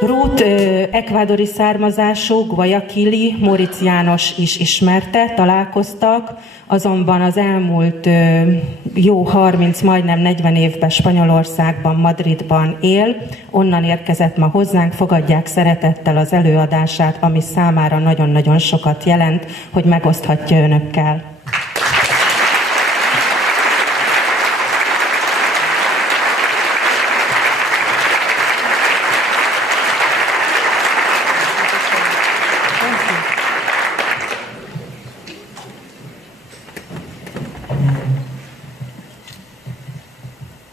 Ruth ekvádori származású, guayaquili, Móricz János is ismerte, találkoztak, azonban az elmúlt jó 30, majdnem 40 évben Spanyolországban, Madridban él, onnan érkezett ma hozzánk, fogadják szeretettel az előadását, ami számára nagyon-nagyon sokat jelent, hogy megoszthatja önökkel.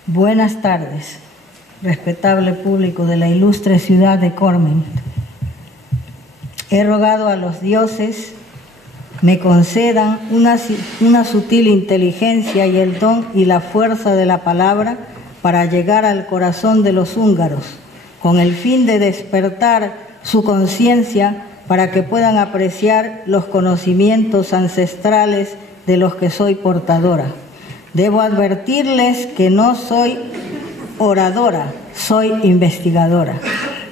Buenas tardes, respetable público de la ilustre ciudad de Cormen. He rogado a los dioses me concedan una sutil inteligencia y el don y la fuerza de la palabra para llegar al corazón de los húngaros, con el fin de despertar su conciencia para que puedan apreciar los conocimientos ancestrales de los que soy portadora. Debo advertirles que no soy oradora, soy investigadora.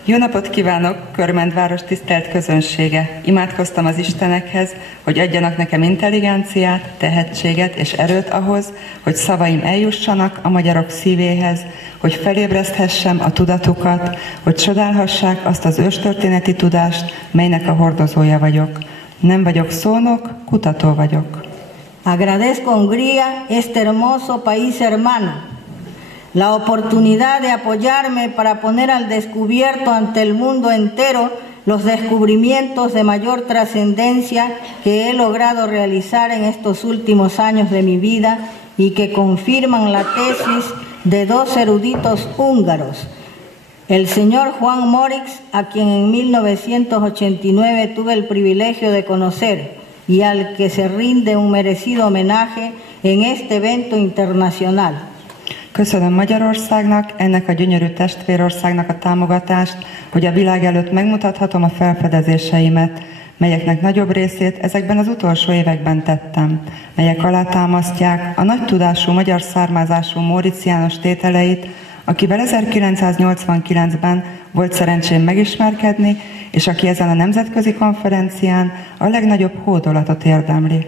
Jó napot kívánok, Körmend város tisztelt közönsége! Imádkoztam az Istenekhez, hogy adjanak nekem intelligenciát, tehetséget és erőt ahhoz, hogy szavaim eljussanak a magyarok szívéhez, hogy felébreszthessem a tudatukat, hogy csodálhassák azt az őstörténeti tudást, melynek a hordozója vagyok. Nem vagyok szónok, kutató vagyok. Agradezco a Hungría, este hermoso país hermano, la oportunidad de apoyarme para poner al descubierto ante el mundo entero los descubrimientos de mayor trascendencia que he logrado realizar en estos últimos años de mi vida y que confirman la tesis de dos eruditos húngaros, el señor Juan Móricz, a quien en 1989 tuve el privilegio de conocer, y al que se rinde un merecido homenaje en este evento internacional. Köszönöm Magyarországnak, ennek a gyönyörű testvérországnak a támogatást, hogy a világ előtt megmutathatom a felfedezéseimet, melyeknek nagyobb részét ezekben az utolsó években tettem, melyek alátámasztják a nagy tudású magyar származású Móricz János tételeit, akivel 1989-ben volt szerencsém megismerkedni, és aki ezen a nemzetközi konferencián a legnagyobb hódolatot érdemli.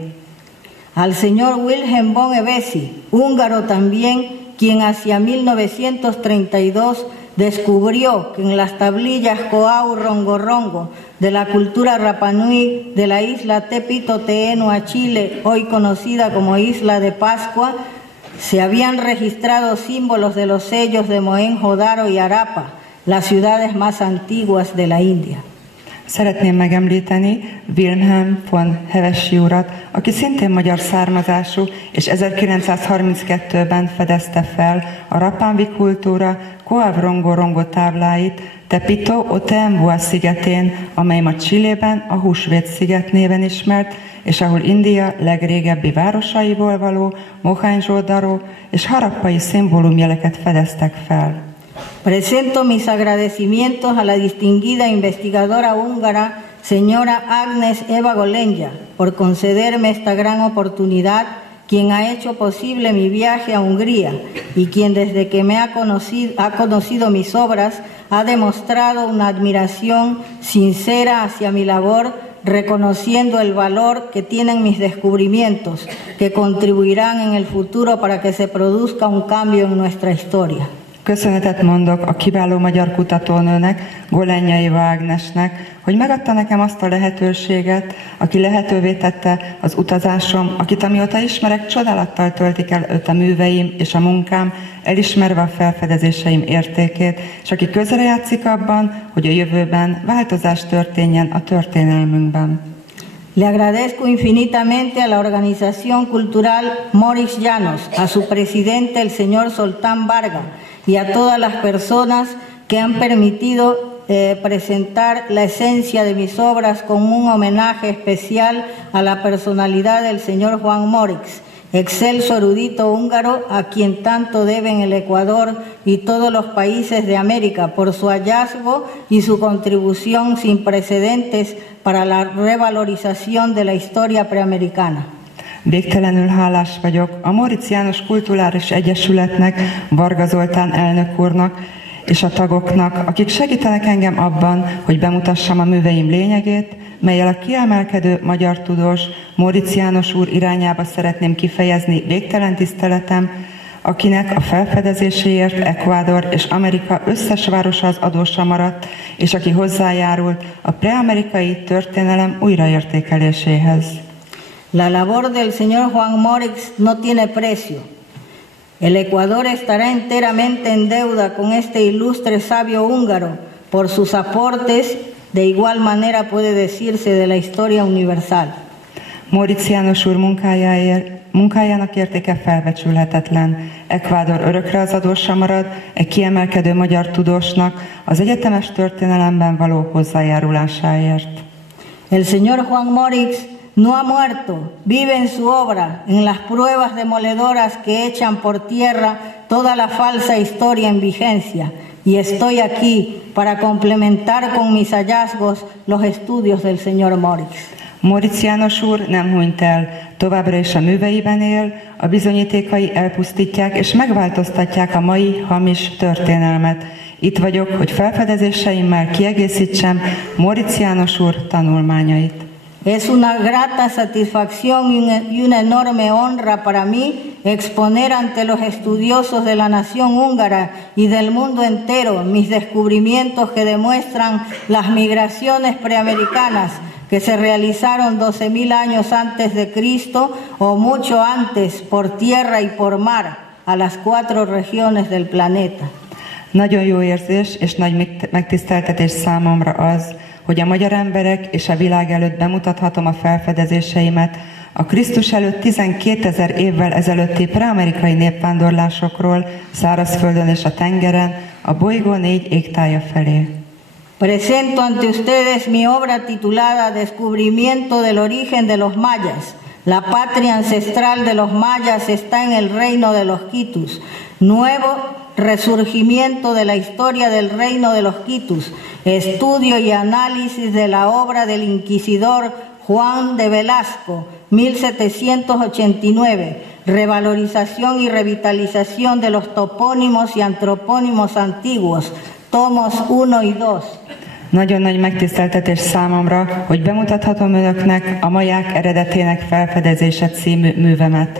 Al señor Wilhelm von Hevesi, húngaro también, quien hacia 1932 descubrió que en las tablillas Coau Rongo Rongo de la cultura Rapanui de la isla Tepito Teenua, Chile, hoy conocida como Isla de Pascua, se habían registrado símbolos de los sellos de Mohenjo-Daro y Harappa, las ciudades más antiguas de la India. Szeretném megemlíteni Wilhelm von Hevesi urat, aki szintén magyar származású, és 1932-ben fedezte fel a rapánvi kultúra Coau-Rongo-Rongo tábláit Tepito Oteembua szigetén, amely ma Chilében a Húsvét sziget néven ismert, és ahol India legrégebbi városaiból való Mohenjo-Daro és harappai szimbólumjeleket fedeztek fel. Presento mis agradecimientos a la distinguida investigadora húngara, señora Agnes Eva Golenja, por concederme esta gran oportunidad, quien ha hecho posible mi viaje a Hungría y quien desde que me ha conocido mis obras ha demostrado una admiración sincera hacia mi labor, reconociendo el valor que tienen mis descubrimientos, que contribuirán en el futuro para que se produzca un cambio en nuestra historia. Köszönetet mondok a kiváló magyar kutatónőnek, Golenjai Ágnesnek, hogy megadta nekem azt a lehetőséget, aki lehetővé tette az utazásom, akit amióta ismerek, csodálattal töltik el őt a műveim és a munkám, elismerve a felfedezéseim értékét, és aki közrejátszik abban, hogy a jövőben változás történjen a történelmünkben. Le agradezco infinitamente a la organización cultural Móricz János, a su presidente, el señor Zoltán Varga, y a todas las personas que han permitido presentar la esencia de mis obras con un homenaje especial a la personalidad del señor Juan Móricz, excelso erudito húngaro a quien tanto deben el Ecuador y todos los países de América por su hallazgo y su contribución sin precedentes para la revalorización de la historia preamericana. Végtelenül hálás vagyok a Móricz János Kulturális Egyesületnek, Varga Zoltán elnök úrnak, és a tagoknak, akik segítenek engem abban, hogy bemutassam a műveim lényegét, mellyel a kiemelkedő magyar tudós Móricz János úr irányába szeretném kifejezni végtelen tiszteletem, akinek a felfedezéséért Ecuador és Amerika összes városa az adósa maradt, és aki hozzájárult a preamerikai történelem újraértékeléséhez. La labor del señor Juan Moritz no tiene precio. El Ecuador estará enteramente en deuda con este ilustre sabio húngaro por sus aportes, de igual manera puede decirse de la historia universal. Móricz János úr munkájának értéke felbecsülhetetlen. Ecuador örökre az adósa marad egy kiemelkedő magyar tudósnak az egyetemes történelemben való hozzájárulásáért. El señor Juan Moritz no ha muerto, vive en su obra, en las pruebas demoledoras que echan por tierra toda la falsa historia en vigencia. Y estoy aquí para complementar con mis hallazgos los estudios del señor Moritz. Móricz János úr nem hunyt el, továbbra is a műveiben él, a bizonyítékai elpusztítják és megváltoztatják a mai hamis történelmet. Itt vagyok, hogy felfedezéseimmel kiegészítsem Móricz János úr tanulmányait. Es una grata satisfacción y una enorme honra para mí exponer ante los estudiosos de la nación húngara y del mundo entero mis descubrimientos que demuestran las migraciones preamericanas que se realizaron 12,000 años antes de Cristo o mucho antes por tierra y por mar a las 4 regiones del planeta. Nagyon jó érzés és nagy megtiszteltetés számomra az, hogy a magyar emberek és a világ előtt bemutathatom a felfedezéseimet a Krisztus előtt 12,000 évvel ezelőtti preamerikai népvándorlásokról, szárazföldön és a tengeren, a bolygó 4 égtája felé. Presento ante ustedes mi obra titulada Descubrimiento del origen de los mayas. La patria ancestral de los mayas está en el reino de los quitus. Nuevo resurgimiento de la historia del reino de los quitus. Estudio y análisis de la obra del inquisidor Juan de Velasco, 1789. Revalorización y revitalización de los topónimos y antropónimos antiguos. Tomos 1 y 2. Nagyon nagy megtiszteltetés számomra, hogy bemutathatom önöknek a maják eredetének felfedezése című művemet.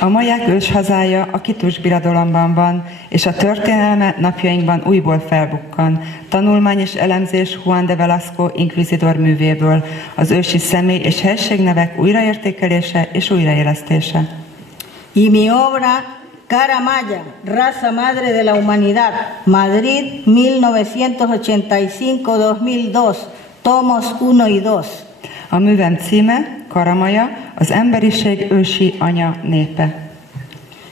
A maják őshazája a Kitus birodalomban van, és a történelme napjainkban újból felbukkan. Tanulmány és elemzés Juan de Velasco inkvizidor művéből, az ősi személy és helységnevek újraértékelése és újraélesztése. Y mi obra Cara Maya, raza madre de la humanidad, Madrid, 1985-2002, tomos 1 y 2. A művem címe Karamaja, az emberiség ősi anya népe.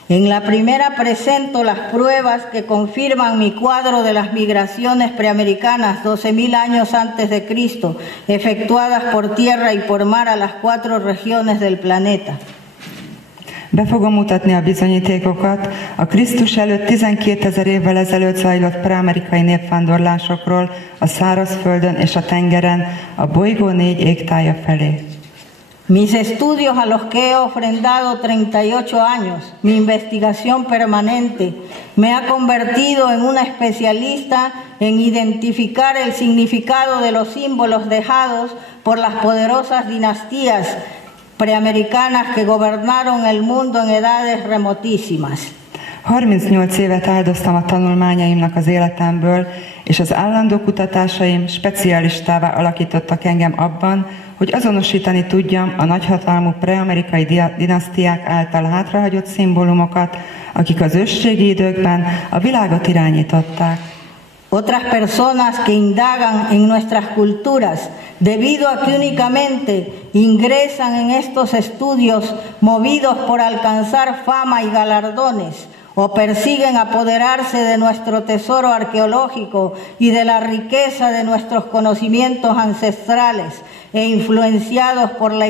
En la primera presento las pruebas que confirman mi cuadro de las migraciones preamericanas 12,000 años antes de Cristo, efectuadas por tierra y por mar a las 4 regiones del planeta. Be fogom mutatni a bizonyítékokat a Krisztus előtt 12,000 évvel ezelőtt zajlott preamerikai népvándorlásokról a szárazföldön és a tengeren, a bolygó 4 égtája felé. Mis estudios a los que he ofrendado 38 años, mi investigación permanente, me ha convertido en una especialista en identificar el significado de los símbolos dejados por las poderosas dinastías preamericanas que gobernaron el mundo en edades remotísimas. 38 évet áldoztam a tanulmányaimnak az életemből, és az állandó kutatásaim specialistává alakítottak engem abban, hogy azonosítani tudjam a nagyhatalmú preamerikai dinasztiák által hátrahagyott szimbólumokat, akik az ősrégi időkben a világot irányították. Otras personas que indagan en nuestras culturas, debido a que únicamente ingresan en estos estudios movidos por alcanzar fama y galardones, o persiguen apoderarse de nuestro tesoro arqueológico y de la riqueza de nuestros conocimientos ancestrales, e influenciados por la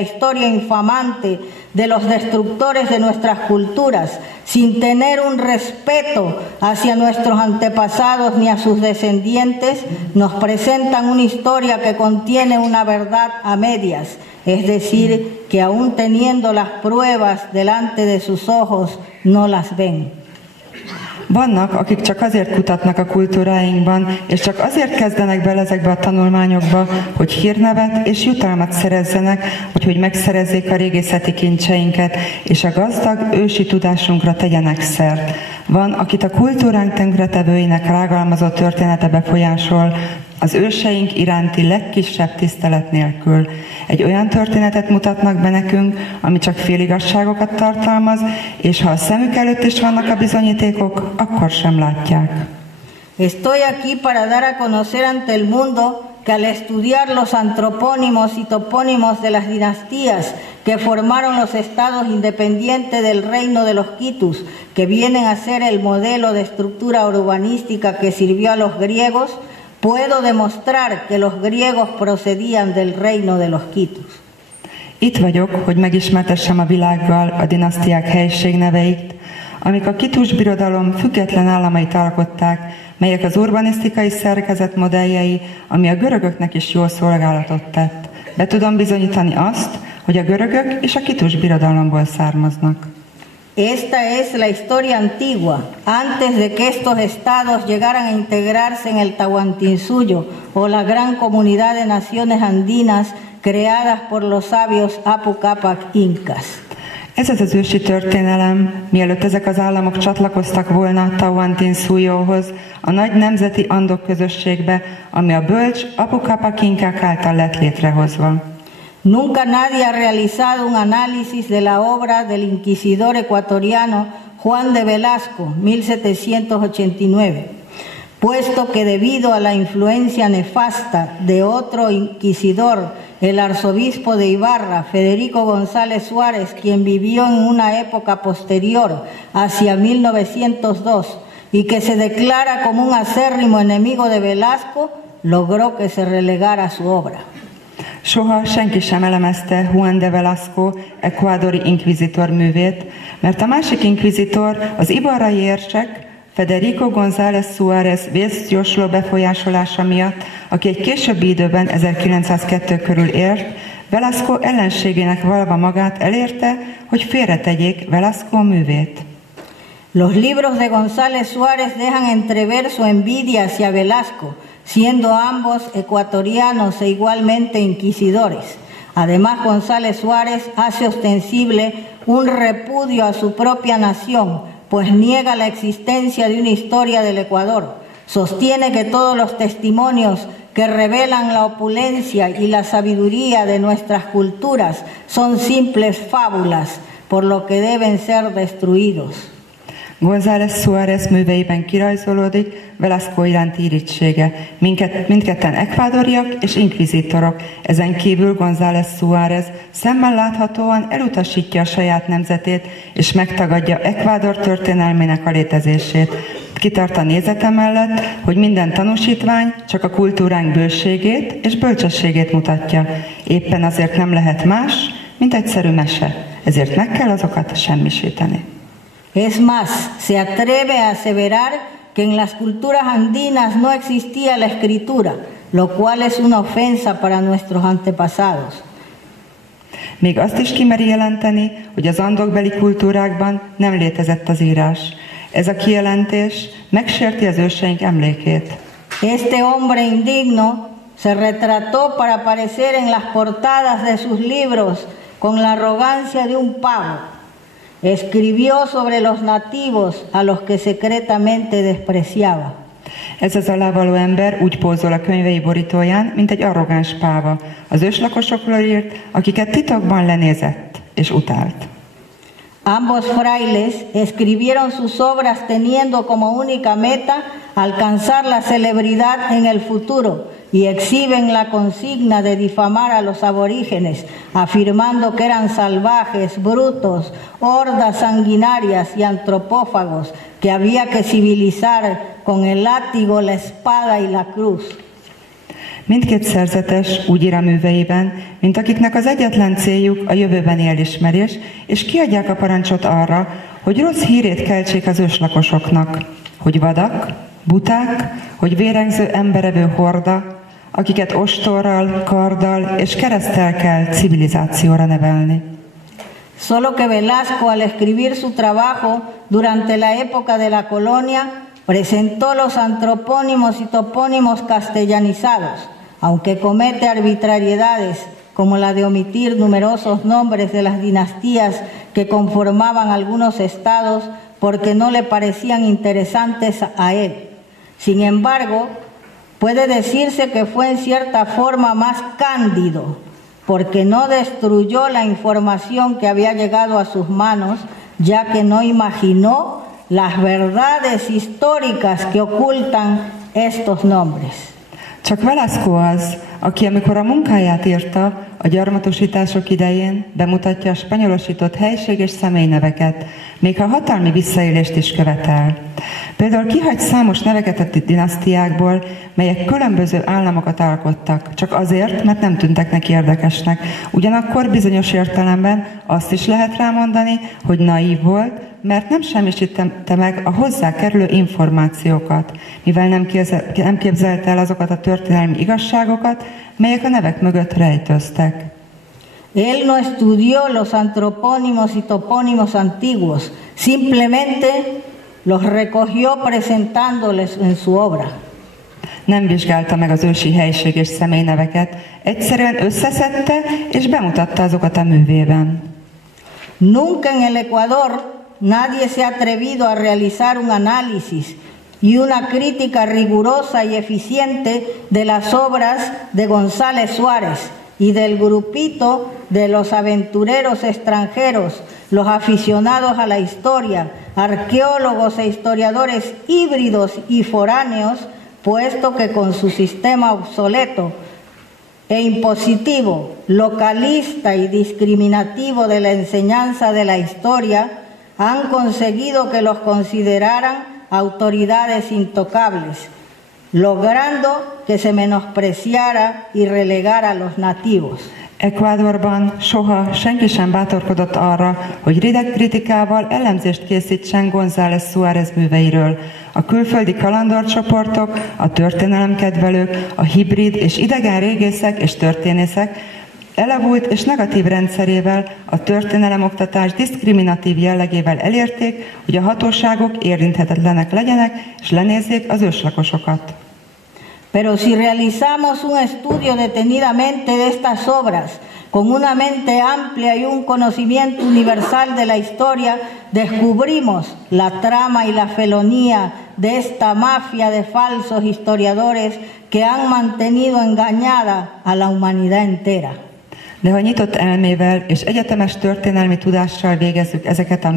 historia infamante de los destructores de nuestras culturas, sin tener un respeto hacia nuestros antepasados ni a sus descendientes, nos presentan una historia que contiene una verdad a medias, es decir, que aún teniendo las pruebas delante de sus ojos, no las ven. Vannak, akik csak azért kutatnak a kultúráinkban, és csak azért kezdenek bele ezekbe a tanulmányokba, hogy hírnevet és jutalmat szerezzenek, vagy hogy megszerezzék a régészeti kincseinket, és a gazdag ősi tudásunkra tegyenek szert. Van, akit a kultúránk tönkretevőinek rágalmazó története befolyásol, az őseink iránti legkisebb tisztelet nélkül. Egy olyan történetet mutatnak be nekünk, ami csak féligasságokat tartalmaz, és ha a szemük előtt is vannak a bizonyítékok, akkor sem látják. Estoy aquí para dar a conocer ante el mundo que al estudiar los antropónimos y topónimos de las dinastías que formaron los estados independientes del reino de los quitus, que vienen a ser el modelo de estructura urbanística que sirvió a los griegos, puedo demostrar que los griegos procedían del reino de los quitus. Itt vagyok, hogy megismertessem a világgal a dinasztiák helységneveit, amik a Kitus birodalom független államait alkották, melyek az urbanisztikai szerkezet modelljei, ami a görögöknek is jól szolgálatot tett. Be tudom bizonyítani azt, hogy a görögök és a Kitus birodalomból származnak. Esta es la historia antigua, antes de que estos estados llegaran a integrarse en el Tahuantinsuyo o la gran comunidad de naciones andinas creadas por los sabios Apu Capac incas. Ez az ősi történelem, mielőtt ezek az államok csatlakoztak volna Tahuantinsuyohoz, a nagy nemzeti andok közösségbe, ami a bölcs Apu Capac inkák által lett létrehozva. Nunca nadie ha realizado un análisis de la obra del inquisidor ecuatoriano Juan de Velasco, 1789, puesto que debido a la influencia nefasta de otro inquisidor, el arzobispo de Ibarra, Federico González Suárez, quien vivió en una época posterior, hacia 1902, y que se declara como un acérrimo enemigo de Velasco, logró que se relegara su obra. Soha senki sem elemezte Juan de Velasco ekvádori inkvizitor művét, mert a másik inkvizitor, az ibarrai érsek, Federico González Suárez vészjósló befolyásolása miatt, aki egy későbbi időben 1902 körül ért, Velasco ellenségének valva magát elérte, hogy félretegyék Velasco művét. Los libros de González Suárez dejan entrever su envidia hacia Velasco, siendo ambos ecuatorianos e igualmente inquisidores. Además, González Suárez hace ostensible un repudio a su propia nación, pues niega la existencia de una historia del Ecuador. Sostiene que todos los testimonios que revelan la opulencia y la sabiduría de nuestras culturas son simples fábulas, por lo que deben ser destruidos. González Suárez műveiben kirajzolódik Velasco iránti irítsége. Mindketten ekvádoriak és inkvizitorok. Ezen kívül González Suárez szemmel láthatóan elutasítja a saját nemzetét, és megtagadja Ekvádor történelmének a létezését. Kitart a nézete mellett, hogy minden tanúsítvány csak a kultúránk bőségét és bölcsességét mutatja. Éppen azért nem lehet más, mint egyszerű mese. Ezért meg kell azokat semmisíteni. Es más, se atreve a aseverar que en las culturas andinas no existía la escritura, lo cual es una ofensa para nuestros antepasados. Még azt is kimeri jelenteni, hogy az andokbeli kultúrákban nem létezett az írás. Ez a kijelentés megsérti az őseink emlékét. Este hombre indigno se retrató para aparecer en las portadas de sus libros con la arrogancia de un pavo. Escribió sobre los nativos a los que secretamente despreciaba. Ez az alávaló ember úgy pózol a könyvei borítóján, mint egy arrogáns páva. Az őslakosokról írt, akiket titokban lenézett és utált. Ambos frailes escribieron sus obras teniendo como única meta alcanzar la celebridad en el futuro y exhiben la consigna de difamar a los aborígenes, afirmando que eran salvajes, brutos, hordas sanguinarias y antropófagos que había que civilizar con el látigo, la espada y la cruz. Mindkét szerzetes úgy ír a műveiben, mint akiknek az egyetlen céljuk a jövőbeni elismerés, és kiadják a parancsot arra, hogy rossz hírét keltsék az őslakosoknak, hogy vadak, buták, hogy vérengző emberevő horda, akiket ostorral, karddal és kereszttel kell civilizációra nevelni. Solo que Velasco, al escribir su trabajo durante la época de la colonia, presentó los antropónimos y topónimos castellanizados, aunque comete arbitrariedades como la de omitir numerosos nombres de las dinastías que conformaban algunos estados porque no le parecían interesantes a él. Sin embargo, puede decirse que fue en cierta forma más cándido, porque no destruyó la información que había llegado a sus manos, ya que no imaginó las verdades históricas que ocultan estos nombres. Csak Velasco az, aki amikor a munkáját írta, a gyarmatosítások idején bemutatja a spanyolosított helység és személyneveket, még ha hatalmi visszaélést is követel. Például kihagy számos neveket a dinasztiákból, melyek különböző államokat alkottak, csak azért, mert nem tűntek neki érdekesnek. Ugyanakkor bizonyos értelemben azt is lehet rámondani, hogy naív volt, mert nem semmisítette meg a hozzá kerülő információkat, mivel nem képzelte el azokat a történelmi igazságokat, melyek a nevek mögött rejtőztek. Él no estudió los antropónimos y topónimos antiguos, simplemente los recogió presentándoles en su obra. Nem vizsgálta meg az ősi helység és személyneveket, egyszerűen összeszedte és bemutatta azokat a művében. Nunca en el Ecuador nadie se ha atrevido a realizar un análisis y una crítica rigurosa y eficiente de las obras de González Suárez y del grupito de los aventureros extranjeros, los aficionados a la historia, arqueólogos e historiadores híbridos y foráneos, puesto que con su sistema obsoleto e impositivo, localista y discriminativo de la enseñanza de la historia, han conseguido que los consideraran autoridades intocables, logrando que se menospreciara y relegara a los nativos. Ecuadorban soha senki sem bátorkodott arra, hogy rideg kritikával elemzést készítsen González Suárez műveiről. A külföldi kalandorcsoportok, a történelemkedvelők, a hibrid és idegen régészek és történészek elavult és negatív rendszerével, a történelemoktatás diszkriminatív jellegével elérték, hogy a hatóságok érinthetetlenek legyenek és lenézzék az őslakosokat. Pero si realizamos un estudio detenidamente de estas obras, con una mente amplia y un conocimiento universal de la historia, descubrimos la trama y la felonía de esta mafia de falsos historiadores que han mantenido engañada a la humanidad entera. De ha nyitott elmével és egyetemes történelmi tudással végezzük ezeket a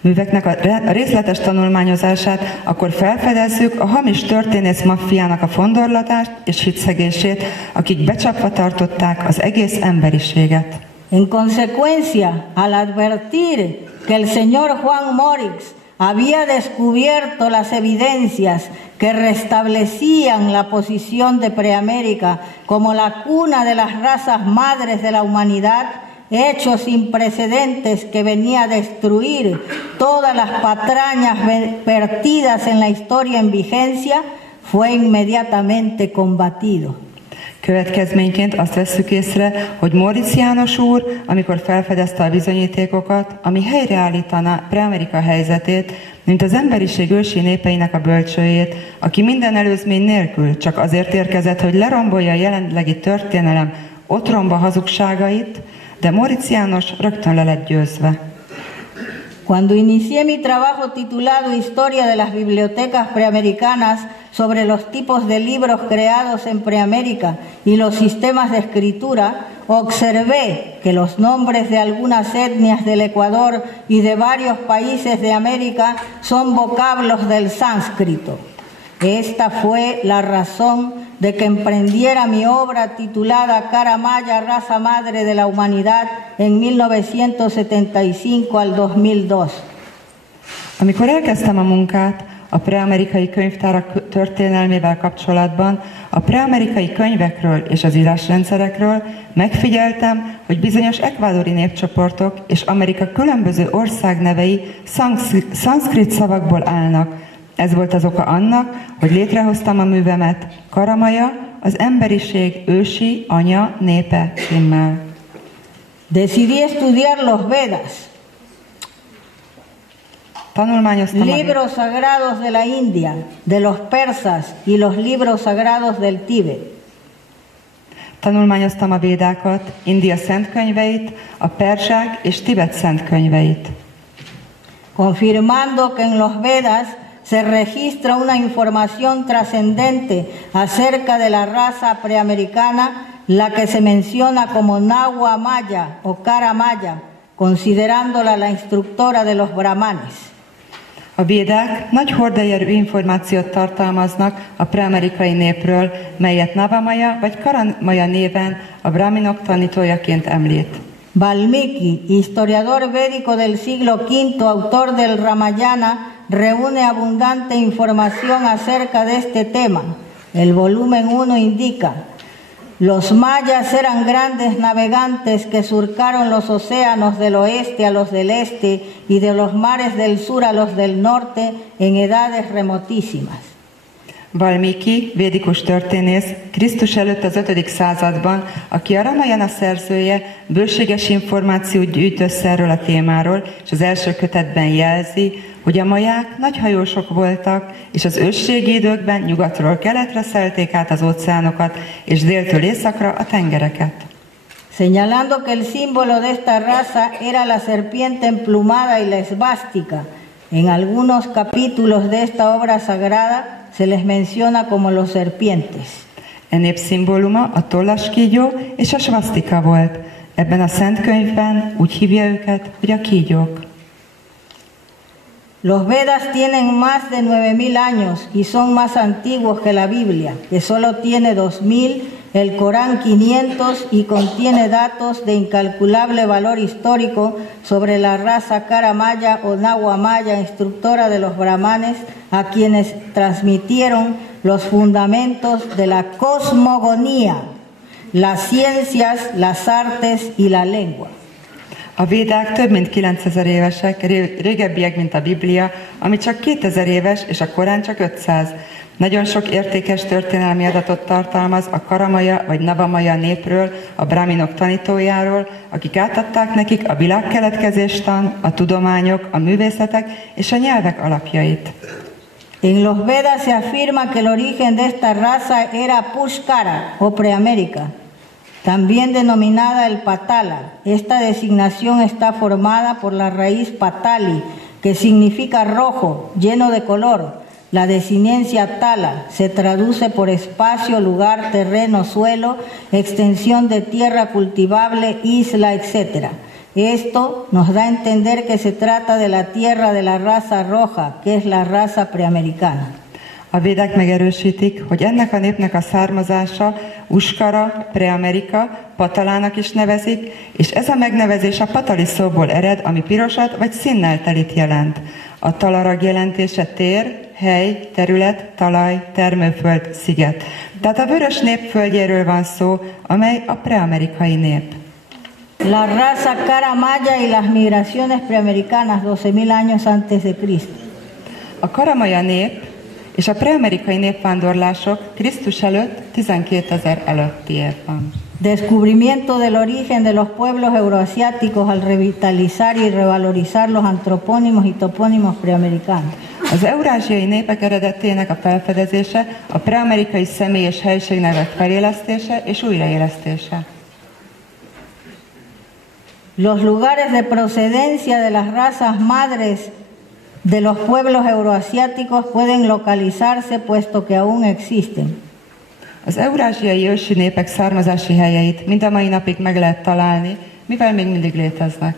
műveknek a részletes tanulmányozását, akkor felfedezzük a hamis történész maffiának a fondorlatást és hitszegését, akik becsapva tartották az egész emberiséget. En consecuencia, al advertir que el señor Juan Morix había descubierto las evidencias que restablecían la posición de Preamérica como la cuna de las razas madres de la humanidad, hechos sin precedentes que venía a destruir todas las patrañas vertidas en la historia en vigencia, fue inmediatamente combatido. Következményként azt vesszük észre, hogy Móricz János úr, amikor felfedezte a bizonyítékokat, ami helyreállítaná Preamerika helyzetét, mint az emberiség ősi népeinek a bölcsőjét, aki minden előzmény nélkül csak azért érkezett, hogy lerombolja a jelenlegi történelem otromba hazugságait, de Móricz János rögtön le lett győzve. Cuando inicié mi trabajo titulado Historia de las bibliotecas preamericanas sobre los tipos de libros creados en Preamérica y los sistemas de escritura, observé que los nombres de algunas etnias del Ecuador y de varios países de América son vocablos del sánscrito. Esta fue la razón de que emprendiera mi obra titulada Cara Maya, raza madre de la humanidad en 1975 al 2002. Amikor elkezdtem a munkát, a preamerikai könyvtárak történelmével kapcsolatban, a preamerikai könyvekről és az írásrendszerekről megfigyeltem, hogy bizonyos ekvádori népcsoportok és Amerika különböző országnevei szanszkrit szavakból állnak. Ez volt az oka annak, hogy létrehoztam a művemet Karamaja, az emberiség ősi anya népe címmel. Decidí estudiar los Vedas, libros sagrados de la India, de los persas y los libros sagrados del Tíbet. Tanulmányoztam a védákat, India szentkönyveit, a perzsák és Tibet szentkönyveit. Confirmando que en los Vedas se registra una información trascendente acerca de la raza preamericana, la que se menciona como Nahua Maya o Cara Maya, considerándola la instructora de los brahmanes. A védák nagy horderejű információt tartalmaznak a preamerikai népről, melyet Navamaja vagy Karamaja néven a brahminok tanítójaként említ. Valmiki, historiador védico del siglo V, autor del Ramayana, reúne abundante información acerca de este tema. El volumen 1 indica: los mayas eran grandes navegantes que surcaron los océanos del oeste a los del este y de los mares del sur a los del norte en edades remotísimas. Valmiki, védikus történész, Krisztus előtt az 5. században, aki a Ramayana szerzője, bőséges információt gyűjt össze erről a témáról, és az első kötetben jelzi, hogy a maják nagy hajósok voltak, és az ősrégi időkben nyugatról keletre szelték át az óceánokat, és déltől északra a tengereket. Señalando que el símbolo de esta raza era la serpiente emplumada y la esvástica. En algunos capítulos de esta obra sagrada se les menciona como los serpientes. E népszimbóluma a tollaskígyó és a svasztika volt. Ebben a szent könyvben úgy hívja őket, hogy a kígyók. Los Vedas tienen más de 9000 años y son más antiguos que la Biblia, que solo tiene 2000, el Corán 500 y contiene datos de incalculable valor histórico sobre la raza Cara Maya o Nahua Maya, instructora de los brahmanes, a quienes transmitieron los fundamentos de la cosmogonía, las ciencias, las artes y la lengua. A védák több mint 9000 évesek, régebbiek, mint a Biblia, ami csak 2000 éves, és a Korán csak 500. Nagyon sok értékes történelmi adatot tartalmaz a Karamaja vagy Navamaja népről, a brahminok tanítójáról, akik átadták nekik a világkeletkezéstan, a tudományok, a művészetek és a nyelvek alapjait. En los Vedas se afirma que el origen de esta raza era Pushkara o Preamérica, también denominada el Patala. Esta designación está formada por la raíz patali, que significa rojo, lleno de color. La desinencia tala se traduce por espacio, lugar, terreno, suelo, extensión de tierra cultivable, isla, etc. Esto nos da a entender que se trata de la tierra de la raza roja, que es la raza preamericana. A védák megerősítik, hogy ennek a népnek a származása Uskara, Preamerika, Patalának is nevezik, és ez a megnevezés a patali szóból ered, ami pirosat vagy színnel telit jelent. A talarag jelentése tér, hely, terület, talaj, termőföld, sziget. Tehát a vörös nép földjéről van szó, amely a preamerikai nép. La raza Cara Maya y las migraciones preamericanas 12.000 años antes de Cristo. A Karamaja nép és a preamerikai népvándorlások Krisztus előtt 12 000 előtti évben. Descubrimiento del origen de los pueblos euroasiáticos al revitalizar y revalorizar los antropónimos y topónimos preamericanos. Az eurázsiai népek eredetének a felfedezése, a preamerikai személy- és helységnevek felélesztése és újraélesztése. Los lugares de procedencia de las razas madres de los pueblos euroasiáticos pueden localizarse puesto que aún existen. Az eurázsiai ősi népek származási helyeit mind a mai napig meg lehet találni, mivel még mindig léteznek.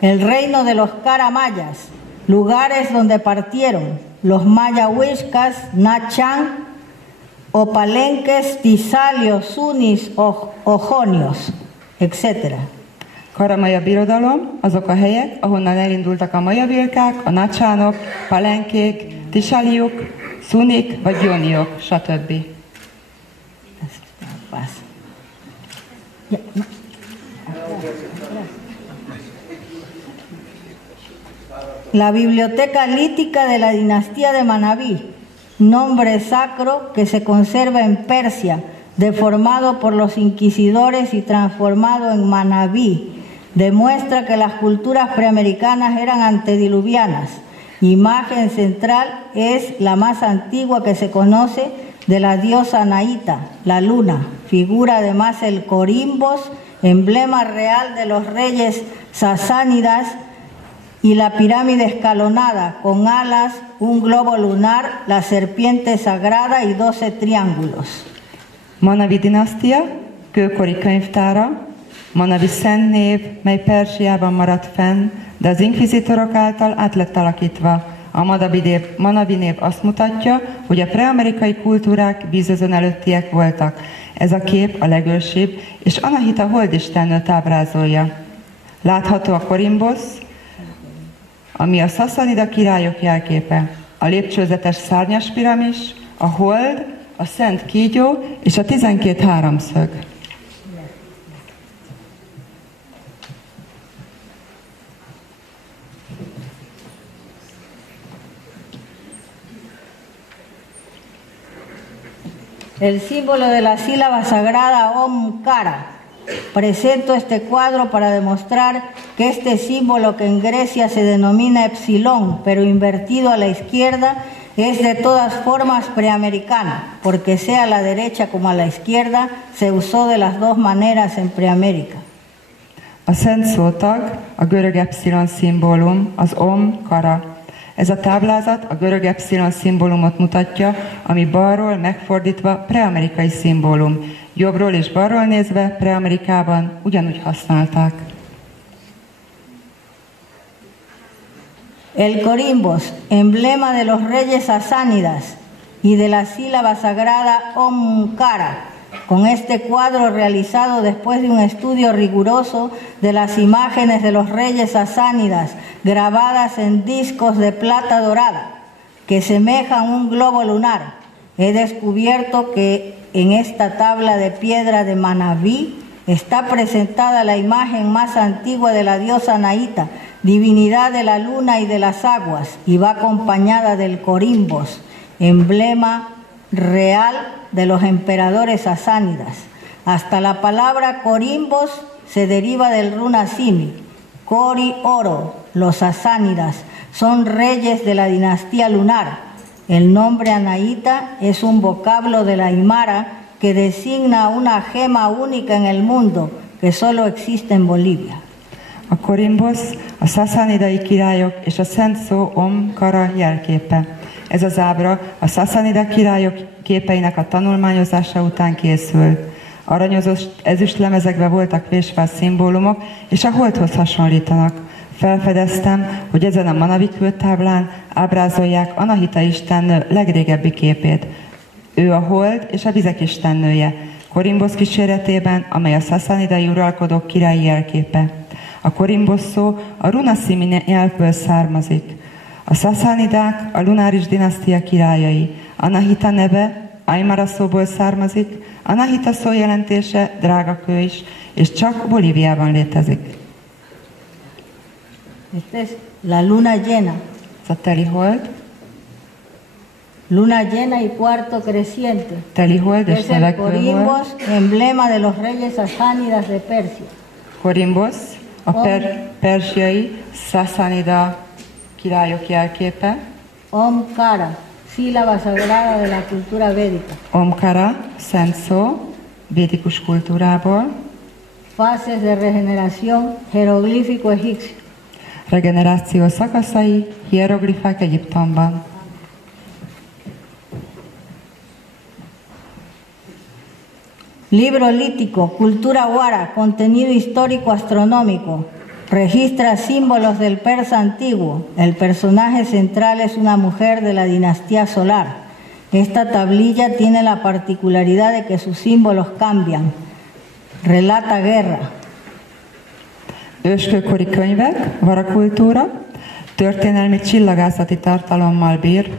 El reino de los Cara Mayas, lugares donde partieron los mayahuiscas, nachán, opalenques, tisalios, sunis, ojonios, etc. Kara-Maja birodalom azok a helyek, ahonnan elindultak a majavilkák, a nacsánok, palenkék, tisaliuk, szunik vagy jóniok, stb. La biblioteca lítica de la dinastía de Manabí, nombre sacro que se conserva en Persia, deformado por los inquisidores y transformado en Manabí, demuestra que las culturas preamericanas eran antediluvianas. Imagen central es la más antigua que se conoce de la diosa Anaíta, la luna. Figura además el corimbos, emblema real de los reyes sasánidas, y la pirámide escalonada con alas, un globo lunar, la serpiente sagrada y 12 triángulos. Manavi dinasztia, kőkori könyvtára, Manavi szent név, mely Persiában maradt fenn, de az inkvizitorok által át lett alakítva. A Manavi név azt mutatja, hogy a preamerikai kultúrák vízözön előttiek voltak. Ez a kép a legősibb, és Anahita holdistennőt ábrázolja. Látható a korimbosz, ami a szaszanida királyok jelképe. A lépcsőzetes szárnyas piramis, a hold, a szent kígyó és a 12 háromszög. El símbolo de la sílaba sagrada Omkara. Presento este cuadro para demostrar que este símbolo, que en Grecia se denomina epsilon, pero invertido a la izquierda, es de todas formas preamericano, porque sea a la derecha como a la izquierda, se usó de las dos maneras en Preamérica. A szent szótag, a görög epsilon szimbólum, az Om-Kara. Ez a táblázat a görög epsilon szimbólumot mutatja, ami balról megfordítva preamerikai szimbólum. Jobbról és balról nézve Preamerikában ugyanúgy használták. El corimbos, emblema de los reyes sasánidas y de la sílaba sagrada Omkara, con este cuadro realizado después de un estudio riguroso de las imágenes de los reyes sasánidas grabadas en discos de plata dorada que semejan un globo lunar, he descubierto que en esta tabla de piedra de Manabí está presentada la imagen más antigua de la diosa Anaíta, divinidad de la luna y de las aguas, y va acompañada del corimbos, emblema real de los emperadores sasánidas. Hasta la palabra corimbos se deriva del runa simi, cori oro, los sasánidas son reyes de la dinastía lunar. El nombre Anaíta es un vocablo de la Aymara que designa una gema única en el mundo que solo existe en Bolivia. A korimbosz a szaszánidai királyok és a szent szó Om-Kara jelképe. Ez az ábra a szaszánida királyok képeinek a tanulmányozása után készült. Aranyozós ezüstlemezekbe voltak vésve a szimbólumok, és a holdhoz hasonlítanak. Felfedeztem, hogy ezen a Manavi kőtáblán ábrázolják Anahita istennő legrégebbi képét. Ő a hold és a vizek istennője, korimbosz kíséretében, amely a szaszánidai uralkodók királyi jelképe. A korimbosz szó a runaszimi nyelvből származik. A szaszánidák a lunáris dinasztia királyai. Anahita neve Aymara szóból származik, Anahita szó jelentése drágakő is, és csak Bolíviában létezik. Esta es la luna llena. Ez a teli hold. Luna llena y cuarto creciente. Teli hold és Es el növekvő hold. corimbos, emblema de los reyes sasánidas de Persia. Korimbosz, a persiai szaszánida királyok jelképe. Omkara, sílaba sagrada de la cultura védica. Omkara, szent szó, védikus kultúrából. Fases de regeneración, jeroglífico egipcio. Regeneráció szakaszai, hieroglifák Egyiptomban. Libro lítico, cultura huara, contenido histórico astronómico. Registra símbolos del persa antiguo. El personaje central es una mujer de la dinastía solar. Esta tablilla tiene la particularidad de que sus símbolos cambian. Relata guerra. őskőkori könyvek, varakultúra, történelmi csillagászati tartalommal bír,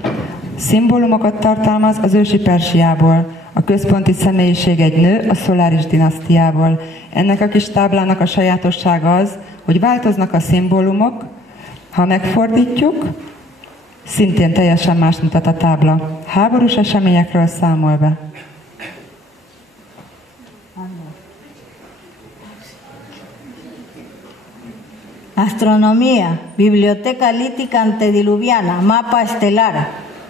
szimbólumokat tartalmaz az ősi Persiából, a központi személyiség egy nő a Solaris dinasztiából. Ennek a kis táblának a sajátossága az, hogy változnak a szimbólumok, ha megfordítjuk, szintén teljesen más mutat a tábla. Háborús eseményekről számol be. Astronomía, Biblioteca Lítica Antediluviana, Mapa Estelar.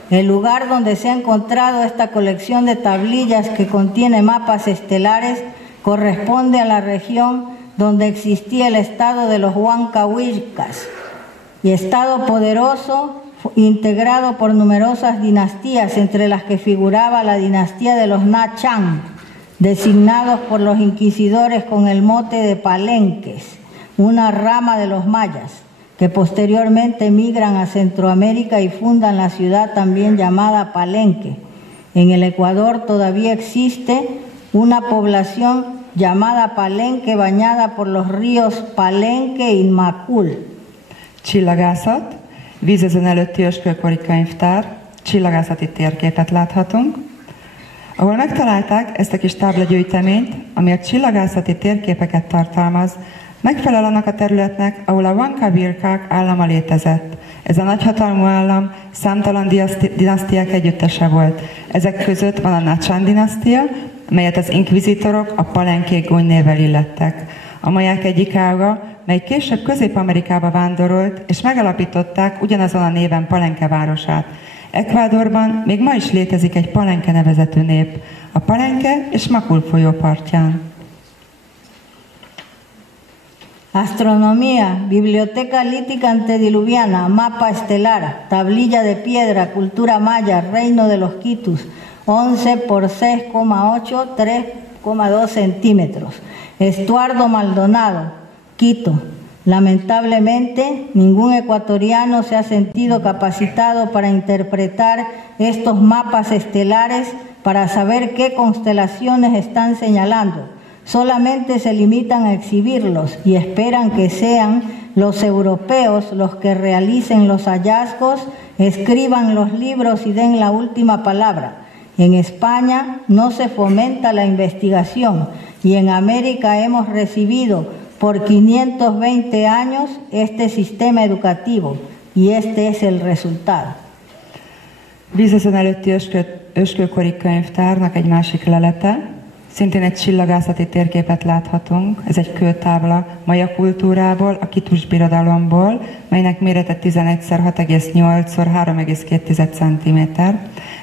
El lugar donde se ha encontrado esta colección de tablillas que contiene mapas estelares corresponde a la región donde existía el estado de los Huancahuilcas, y estado poderoso integrado por numerosas dinastías, entre las que figuraba la dinastía de los Na-Chan, designados por los inquisidores con el mote de palenques, una rama de los mayas, que posteriormente emigran a Centroamérica y fundan la ciudad también llamada Palenque. En el Ecuador todavía existe una población llamada Palenque, bañada por los ríos Palenque y Macul. Csillagászat, vízezen előtti őskőkori könyvtár, csillagászati térképet láthatunk, ahol megtalálták ezt a kis táblagyűjteményt, ami a csillagászati térképeket tartalmaz, megfelel annak a területnek, ahol a Huancahuilcák állama létezett. Ez a nagyhatalmú állam számtalan dinasztiák együttese volt. Ezek között van a Na-Chan dinasztia, melyet az inkvizitorok a palenkék gúnynévvel illettek. A maják egyik ága, mely később Közép-Amerikába vándorolt, és megalapították ugyanazon a néven Palenque városát. Ecuadorban még ma is létezik egy Palenque nevezetű nép, a Palenque és Macul folyó partján. Astronomía, Biblioteca Lítica Antediluviana, Mapa Estelar, Tablilla de Piedra, Cultura Maya, Reino de los Quitus, 11 por 6,8, 3,2 centímetros. Estuardo Maldonado, Quito. Lamentablemente, ningún ecuatoriano se ha sentido capacitado para interpretar estos mapas estelares para saber qué constelaciones están señalando. Solamente se limitan a exhibirlos y esperan que sean los europeos los que realicen los hallazgos, escriban los libros y den la última palabra. En España no se fomenta la investigación y en América hemos recibido por 520 años este sistema educativo y este es el resultado. Vízezen előtti őskőkori könyvtárnak egy másik lelete, szintén egy csillagászati térképet láthatunk, ez egy kőtábla maja kultúrából, a Kitus birodalomból, melynek mérete 11x6,8x3,2 cm.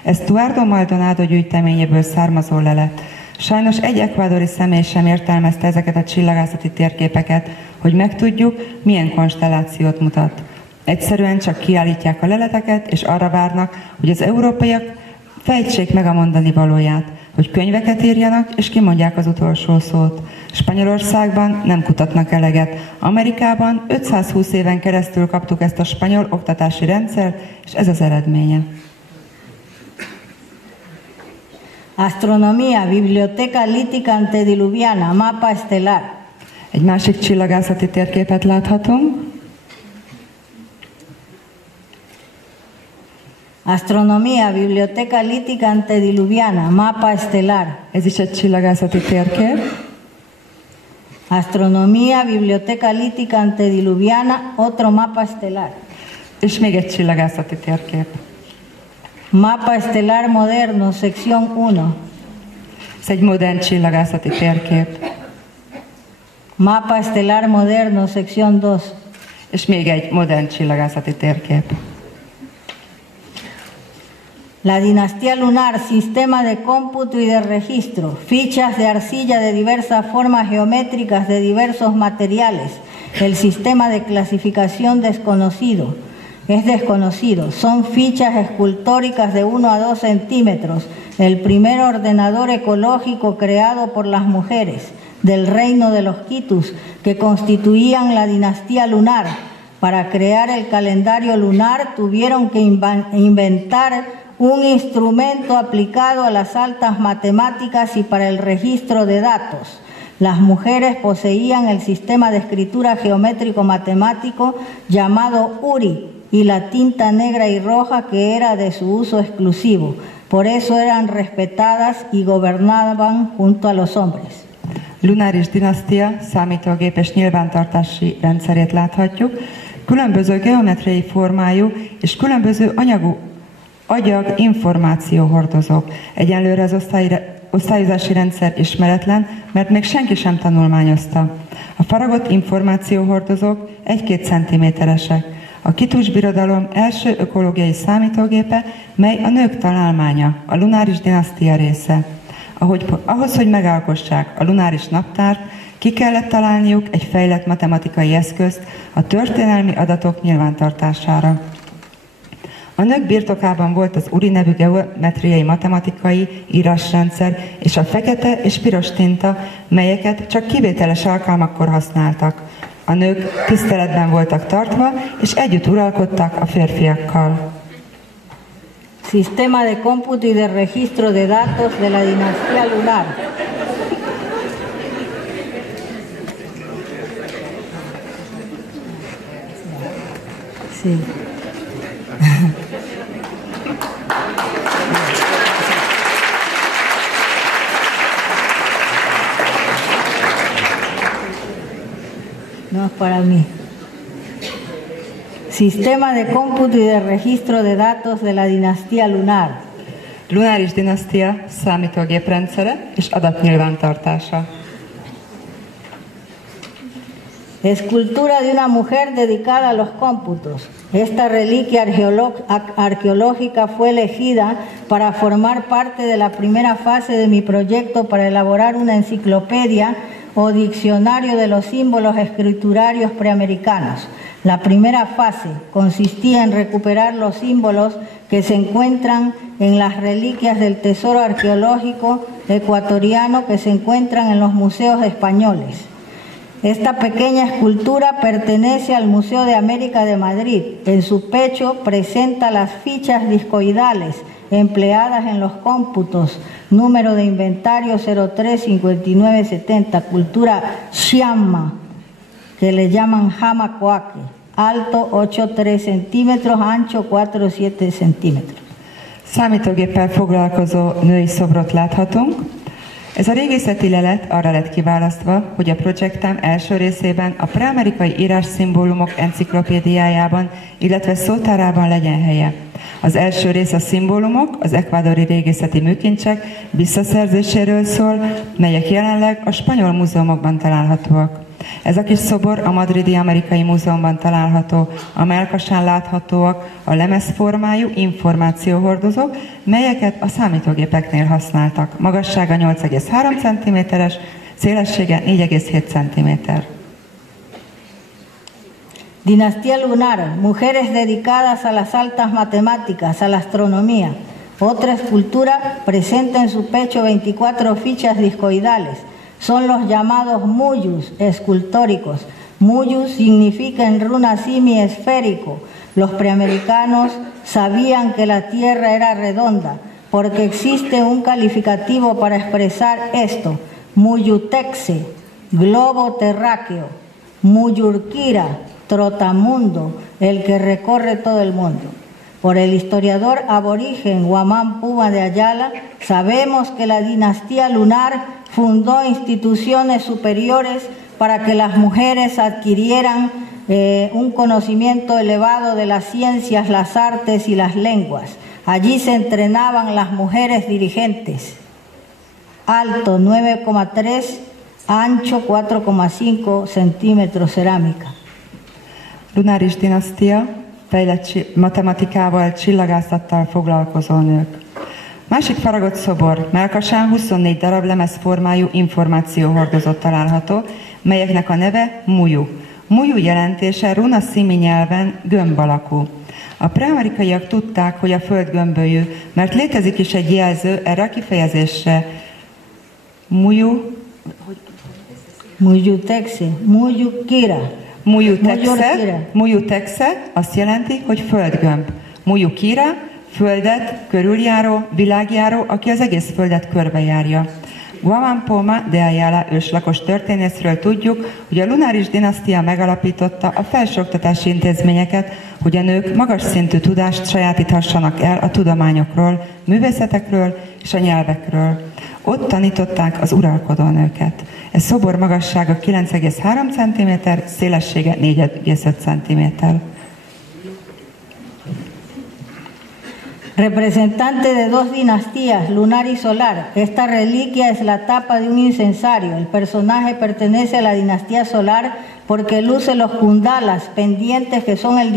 Ez Estuardo Maldonado gyűjteményéből származó lelet. Sajnos egy ekvádori személy sem értelmezte ezeket a csillagászati térképeket, hogy megtudjuk, milyen konstellációt mutat. Egyszerűen csak kiállítják a leleteket, és arra várnak, hogy az európaiak fejtsék meg a mondani valóját, hogy könyveket írjanak, és kimondják az utolsó szót. Spanyolországban nem kutatnak eleget. Amerikában 520 éven keresztül kaptuk ezt a spanyol oktatási rendszert, és ez az eredménye. Astronomía, Biblioteca Lítica Antediluviana, Mapa Estelar. Egy másik csillagászati térképet láthatunk. Astronomía, Biblioteca Lítica Antediluviana, Mapa Estelar. Ez is egy csillagászati térkép. Astronomía, Biblioteca Lítica Antediluviana, otro mapa estelar. És még egy csillagászati térkép. Mapa Estelar Moderno, sección 1. Ez egy modern csillagászati térkép. Mapa Estelar Moderno, sección 2. És még egy modern csillagászati térkép. La dinastía lunar, sistema de cómputo y de registro, fichas de arcilla de diversas formas geométricas de diversos materiales, el sistema de clasificación desconocido. Es desconocido, son fichas escultóricas de 1 a 2 centímetros, el primer ordenador ecológico creado por las mujeres del reino de los Quitus, que constituían la dinastía lunar. Para crear el calendario lunar tuvieron que inventar un instrumento aplicado a las altas matemáticas y para el registro de datos. Las mujeres poseían el sistema de escritura geométrico-matemático llamado URI y la tinta negra y roja que era de su uso exclusivo. Por eso eran respetadas y gobernaban junto a los hombres. Lunáris dinasztia számítógépes nyilvántartási rendszerét láthatjuk, különböző geometriai formájú és különböző agyag információhordozók. Egyenlőre az osztályozási rendszer ismeretlen, mert még senki sem tanulmányozta. A faragott információhordozók 1-2 centiméteresek. A Kitus birodalom első ökológiai számítógépe, mely a nők találmánya, a lunáris dinasztia része. Ahhoz, hogy megalkossák a lunáris naptárt, ki kellett találniuk egy fejlett matematikai eszközt a történelmi adatok nyilvántartására. A nők birtokában volt az URI nevű geometriai matematikai írásrendszer és a fekete és piros tinta, melyeket csak kivételes alkalmakkor használtak. A nők tiszteletben voltak tartva, és együtt uralkodtak a férfiakkal. Sistema de cómputo y de registro de datos de la dinastía lunar. Sí. No es para mí. Sistema de cómputo y de registro de datos de la dinastía lunar. Lunáris dinasztia számítógéprendszere és adatnyilvántartása. Escultura de una mujer dedicada a los cómputos. Esta reliquia arqueológica fue elegida para formar parte de la primera fase de mi proyecto para elaborar una enciclopedia o diccionario de los símbolos escriturarios preamericanos. La primera fase consistía en recuperar los símbolos que se encuentran en las reliquias del tesoro arqueológico ecuatoriano que se encuentran en los museos españoles. Esta pequeña escultura pertenece al Museo de América de Madrid. En su pecho presenta las fichas discoidales empleadas en los cómputos, número de inventario 035970, cultura Xiamma, que le llaman Hamacoaque, alto 8,3 centímetros, ancho 4,7 centímetros. Számítógéppel foglalkozó női szobrot láthatunk. Ez a régészeti lelet arra lett kiválasztva, hogy a projektem első részében a preamerikai írásszimbólumok enciklopédiájában, illetve szótárában legyen helye. Az első rész a szimbólumok, az ekvádori régészeti műkincsek visszaszerzéséről szól, melyek jelenleg a spanyol múzeumokban találhatóak. Ez a kis szobor a Madridi Amerikai Múzeumban található, a mellkasán láthatóak a lemezformájú információhordozók, melyeket a számítógépeknél használtak. Magassága 8,3 cm-es, szélessége 4,7 cm. Dinastía lunar, mujeres dedicadas a las altas matemáticas, a la astronomía. Otra escultura presenta en su pecho 24 fichas discoidales. Son los llamados muyus escultóricos. Muyus significa en runa simi esférico. Los preamericanos sabían que la Tierra era redonda porque existe un calificativo para expresar esto: muyutexe, globo terráqueo; muyurquira, trotamundo, el que recorre todo el mundo. Por el historiador aborigen Guamán Puma de Ayala, sabemos que la dinastía lunar fundó instituciones superiores para que las mujeres adquirieran un conocimiento elevado de las ciencias, las artes y las lenguas. Allí se entrenaban las mujeres dirigentes. Alto 9,3, ancho 4,5 centímetros, cerámica. Lunáris dinasztia, fejlett matematikával, csillagászattal foglalkozó nők. Másik faragott szobor, mellkasán 24 darab lemezformájú információhordozót található, melyeknek a neve muju. Muju jelentése runa szimi nyelven gömb alakú. A preamerikaiak tudták, hogy a Föld gömbölyű, mert létezik is egy jelző erre a kifejezésre. Muyutexe, muyukira. Muyutexe azt jelenti, hogy földgömb. Muyukira, földet körüljáró, világjáró, aki az egész földet körbejárja. Guamampoma de Ayala őslakos történészről tudjuk, hogy a lunáris dinasztia megalapította a felsőoktatási intézményeket, hogy a nők magas szintű tudást sajátíthassanak el a tudományokról, művészetekről és a nyelvekről. Ott tanították az uralkodónőket. Ez szobor magassága 9,3 cm, szélessége 4,5 cm. Representante de dos dinastías, lunar y solar, esta reliquia es la tapa de un incensario. El personaje pertenece a la dinastía solar porque luce los kundalas pendientes que son el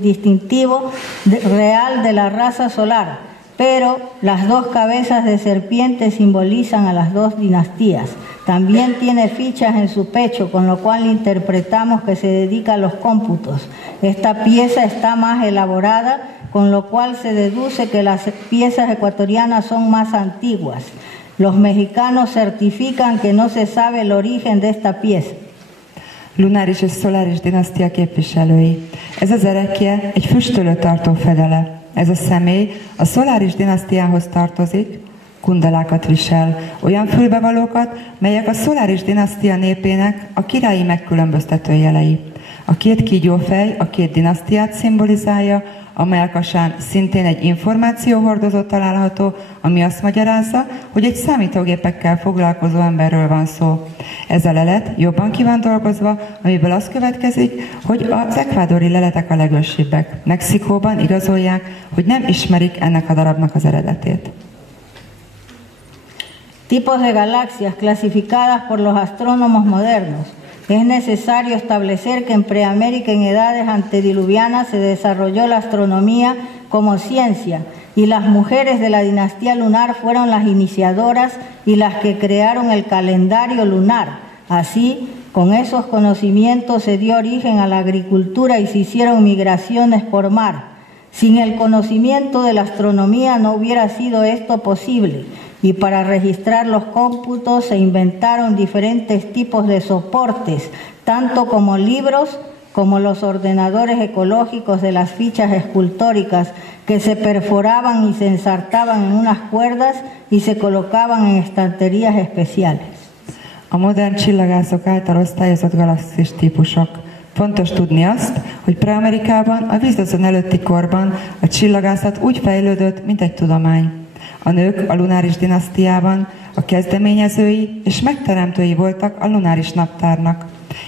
distintivo real de la raza solar, pero las dos cabezas de serpiente simbolizan a las dos dinastías. También tiene fichas en su pecho, con lo cual interpretamos que se dedica a los cómputos. Esta pieza está más elaborada, con lo cual se deduce que las piezas ecuatorianas son más antiguas. Los mexicanos certifican que no se sabe el origen de esta pieza. Lunáris és szoláris dinasztia képviselői. Ez az erekje egy füstölőtartó fedele. Ez a személy a szoláris dinasztiához tartozik, kundalákat visel, olyan fülbevalókat, melyek a szoláris dinasztia népének a királyi megkülönböztető jelei. A két kígyófej a két dinasztiát szimbolizálja, a mellkasán szintén egy információhordozó található, ami azt magyarázza, hogy egy számítógépekkel foglalkozó emberről van szó. Ez a lelet jobban ki van dolgozva, amiből az következik, hogy az ekvádori leletek a legősibbek. Mexikóban igazolják, hogy nem ismerik ennek a darabnak az eredetét. Tipos de galaxias clasificadas por los astrónomos modernos. Es necesario establecer que en Preamérica en edades antediluvianas se desarrolló la astronomía como ciencia y las mujeres de la dinastía lunar fueron las iniciadoras y las que crearon el calendario lunar. Así, con esos conocimientos se dio origen a la agricultura y se hicieron migraciones por mar. Sin el conocimiento de la astronomía no hubiera sido esto posible. Y para registrar los cómputos se inventaron diferentes tipos de soportes, tanto como libros como los ordenadores ecológicos de las fichas escultóricas que se perforaban y se ensartaban en unas cuerdas y se colocaban en estanterías especiales. A modern csillagászok által osztályozott galaxis típusok. Fontos tudni azt, hogy Preamerikában a vízazon előtti korban a csillagászat úgy fejlődött, mint egy tudomány. A nők a lunáris dinasztiában a kezdeményezői és megteremtői voltak a lunáris naptárnak.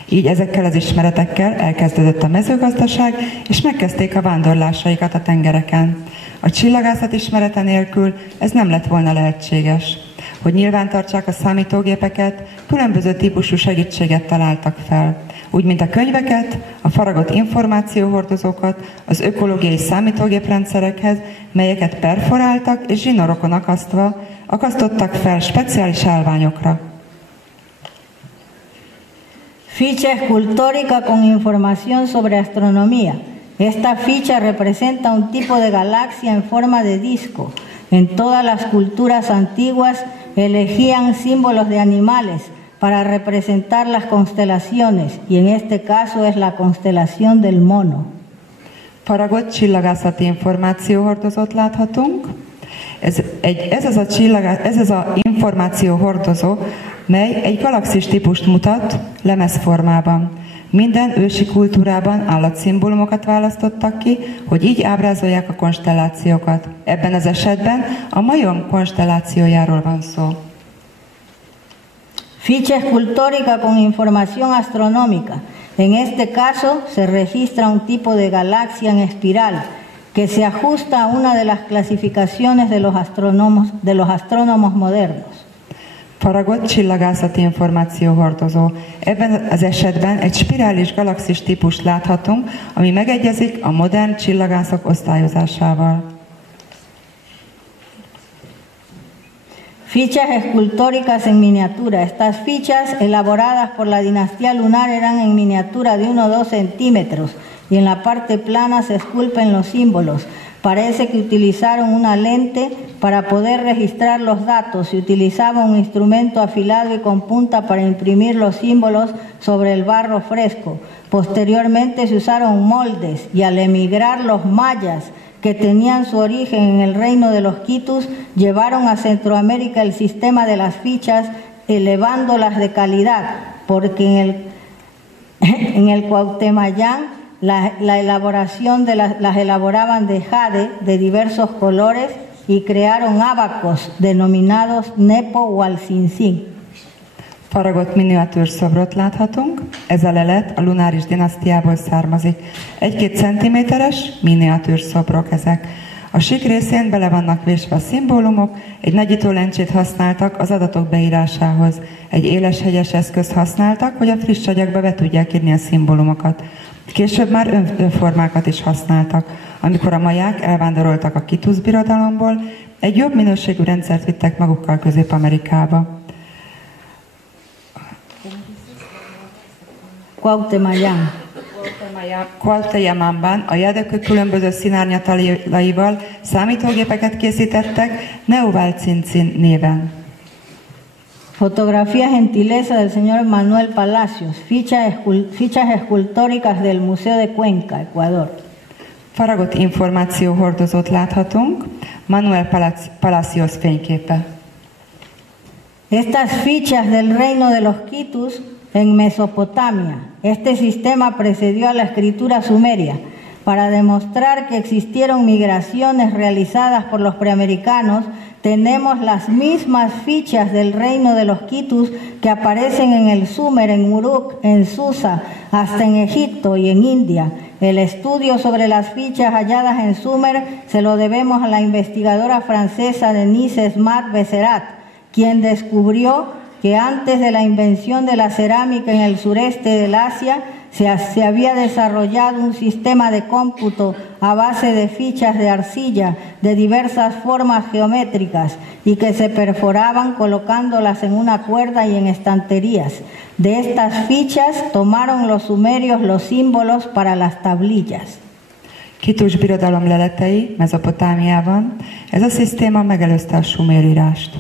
Így ezekkel az ismeretekkel elkezdődött a mezőgazdaság, és megkezdték a vándorlásaikat a tengereken. A csillagászat ismerete nélkül ez nem lett volna lehetséges. Hogy nyilvántartsák a számítógépeket, különböző típusú segítséget találtak fel. Úgy, mint a könyveket, a faragott információhordozókat, az ökológiai számítógéprendszerekhez, melyeket perforáltak és zsinórokon akasztottak fel speciális állványokra. Ficha escultórica con información sobre astronomía. Esta ficha representa un tipo de galaxia en forma de disco. En todas las culturas antiguas elegían símbolos de animales para representar las constelaciones, y en este caso es la constelación del mono. Faragott csillagászati információhordozót láthatunk. Ez az a információhordozó, mely egy galaxis típust mutat lemezformában. Minden ősi kultúrában állatszimbólumokat választottak ki, hogy így ábrázolják a konstellációkat. Ebben az esetben a Mayon konstellációjáról van szó. Ficha escultórica con información astronómica. En este caso se registra un tipo de galaxia en espiral que se ajusta a una de las clasificaciones de los astrónomos modernos. Faragott csillagászati információhordozó. Ebben az esetben egy spirális galaxis típust láthatunk, ami megegyezik a modern csillagászok osztályozásával. Fichas escultóricas en miniatura. Estas fichas elaboradas por la dinastía lunar eran en miniatura de 1 o 2 centímetros y en la parte plana se esculpen los símbolos. Parece que utilizaron una lente para poder registrar los datos y utilizaba un instrumento afilado y con punta para imprimir los símbolos sobre el barro fresco. Posteriormente se usaron moldes y al emigrar los mayas que tenían su origen en el reino de los quitus llevaron a Centroamérica el sistema de las fichas, elevándolas de calidad, porque en el Cuauhtemayán la elaboración las elaboraban de jade de diversos colores y crearon ábacos denominados nepo o alcincin. Faragott miniatűrszobrot láthatunk, ez a lelet a lunáris dinasztiából származik. 1-2 centiméteres miniatűrszobrok ezek. A sík részén bele vannak vésve a szimbólumok, egy nagyítólencsét használtak az adatok beírásához. Egy éleshegyes eszközt használtak, hogy a friss agyagba be tudják írni a szimbólumokat. Később már önformákat is használtak. Amikor a maják elvándoroltak a Kitusz birodalomból, egy jobb minőségű rendszert vittek magukkal Közép-Amerikába. Cuauhtémánban a jedekök különböző színárnyatalaival számítógépeket készítettek Neuvalcincin néven. Fotografía gentileza del señor Manuel Palacios, fichas escultóricas del Museo de Cuenca, Ecuador. Faragott információhordozót láthatunk, Manuel Palacios fényképe. Estas fichas del reino de los quitus en Mesopotamia. Este sistema precedió a la escritura sumeria para demostrar que existieron migraciones realizadas por los preamericanos. Tenemos las mismas fichas del reino de los quitus que aparecen en el Sumer, en Uruk, en Susa, hasta en Egipto y en India. El estudio sobre las fichas halladas en Sumer se lo debemos a la investigadora francesa Denise Smat-Besserat, quien descubrió que antes de la invención de la cerámica en el sureste del Asia se había desarrollado un sistema de cómputo a base de fichas de arcilla de diversas formas geométricas y que se perforaban colocándolas en una cuerda y en estanterías. De estas fichas tomaron los sumerios los símbolos para las tablillas. Kitus birodalom leletei Mezopotámiában. Ez a szisztéma megelőzte a sumerírást.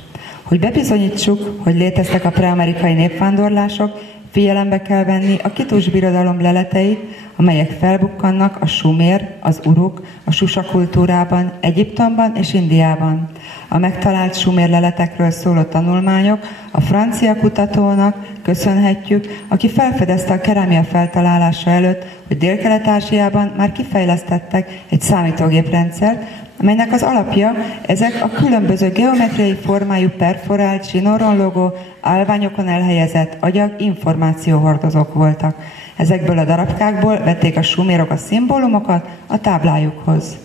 Hogy bebizonyítsuk, hogy léteztek a preamerikai népvándorlások, figyelembe kell venni a Kitus birodalom leleteit, amelyek felbukkannak a sumér, az uruk, a susa kultúrában, Egyiptomban és Indiában. A megtalált sumér leletekről szóló tanulmányok a francia kutatónak köszönhetjük, aki felfedezte a kerámia feltalálása előtt, hogy Dél-Kelet-Ázsiában már kifejlesztettek egy számítógéprendszert, amelynek az alapja ezek a különböző geometriai formájú perforált, zsinoron logó, állványokon elhelyezett agyag információhordozók voltak. Ezekből a darabkákból vették a sumérok a szimbólumokat a táblájukhoz.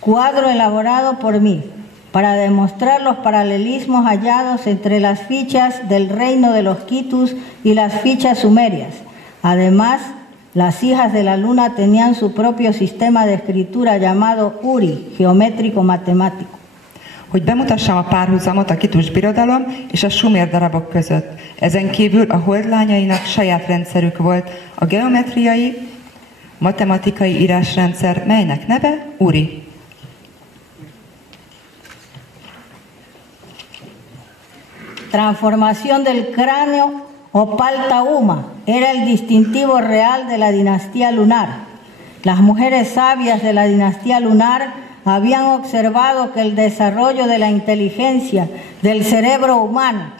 Cuadro elaborado por mí para demostrar los paralelismos hallados entre las fichas del reino de los quitus y las fichas sumerias. Además, las hijas de la luna tenían su propio sistema de escritura llamado Uri, geométrico matemático. Hogy bemutassam a párhuzamot a Kitus birodalom és a sumér darabok között. Ezen kívül a holdlányainak saját rendszerük volt, a geometriai, matematikai írásrendszer, melynek neve Uri. Transformación del cráneo o palta-uma era el distintivo real de la dinastía lunar. Las mujeres sabias de la dinastía lunar habían observado que el desarrollo de la inteligencia del cerebro humano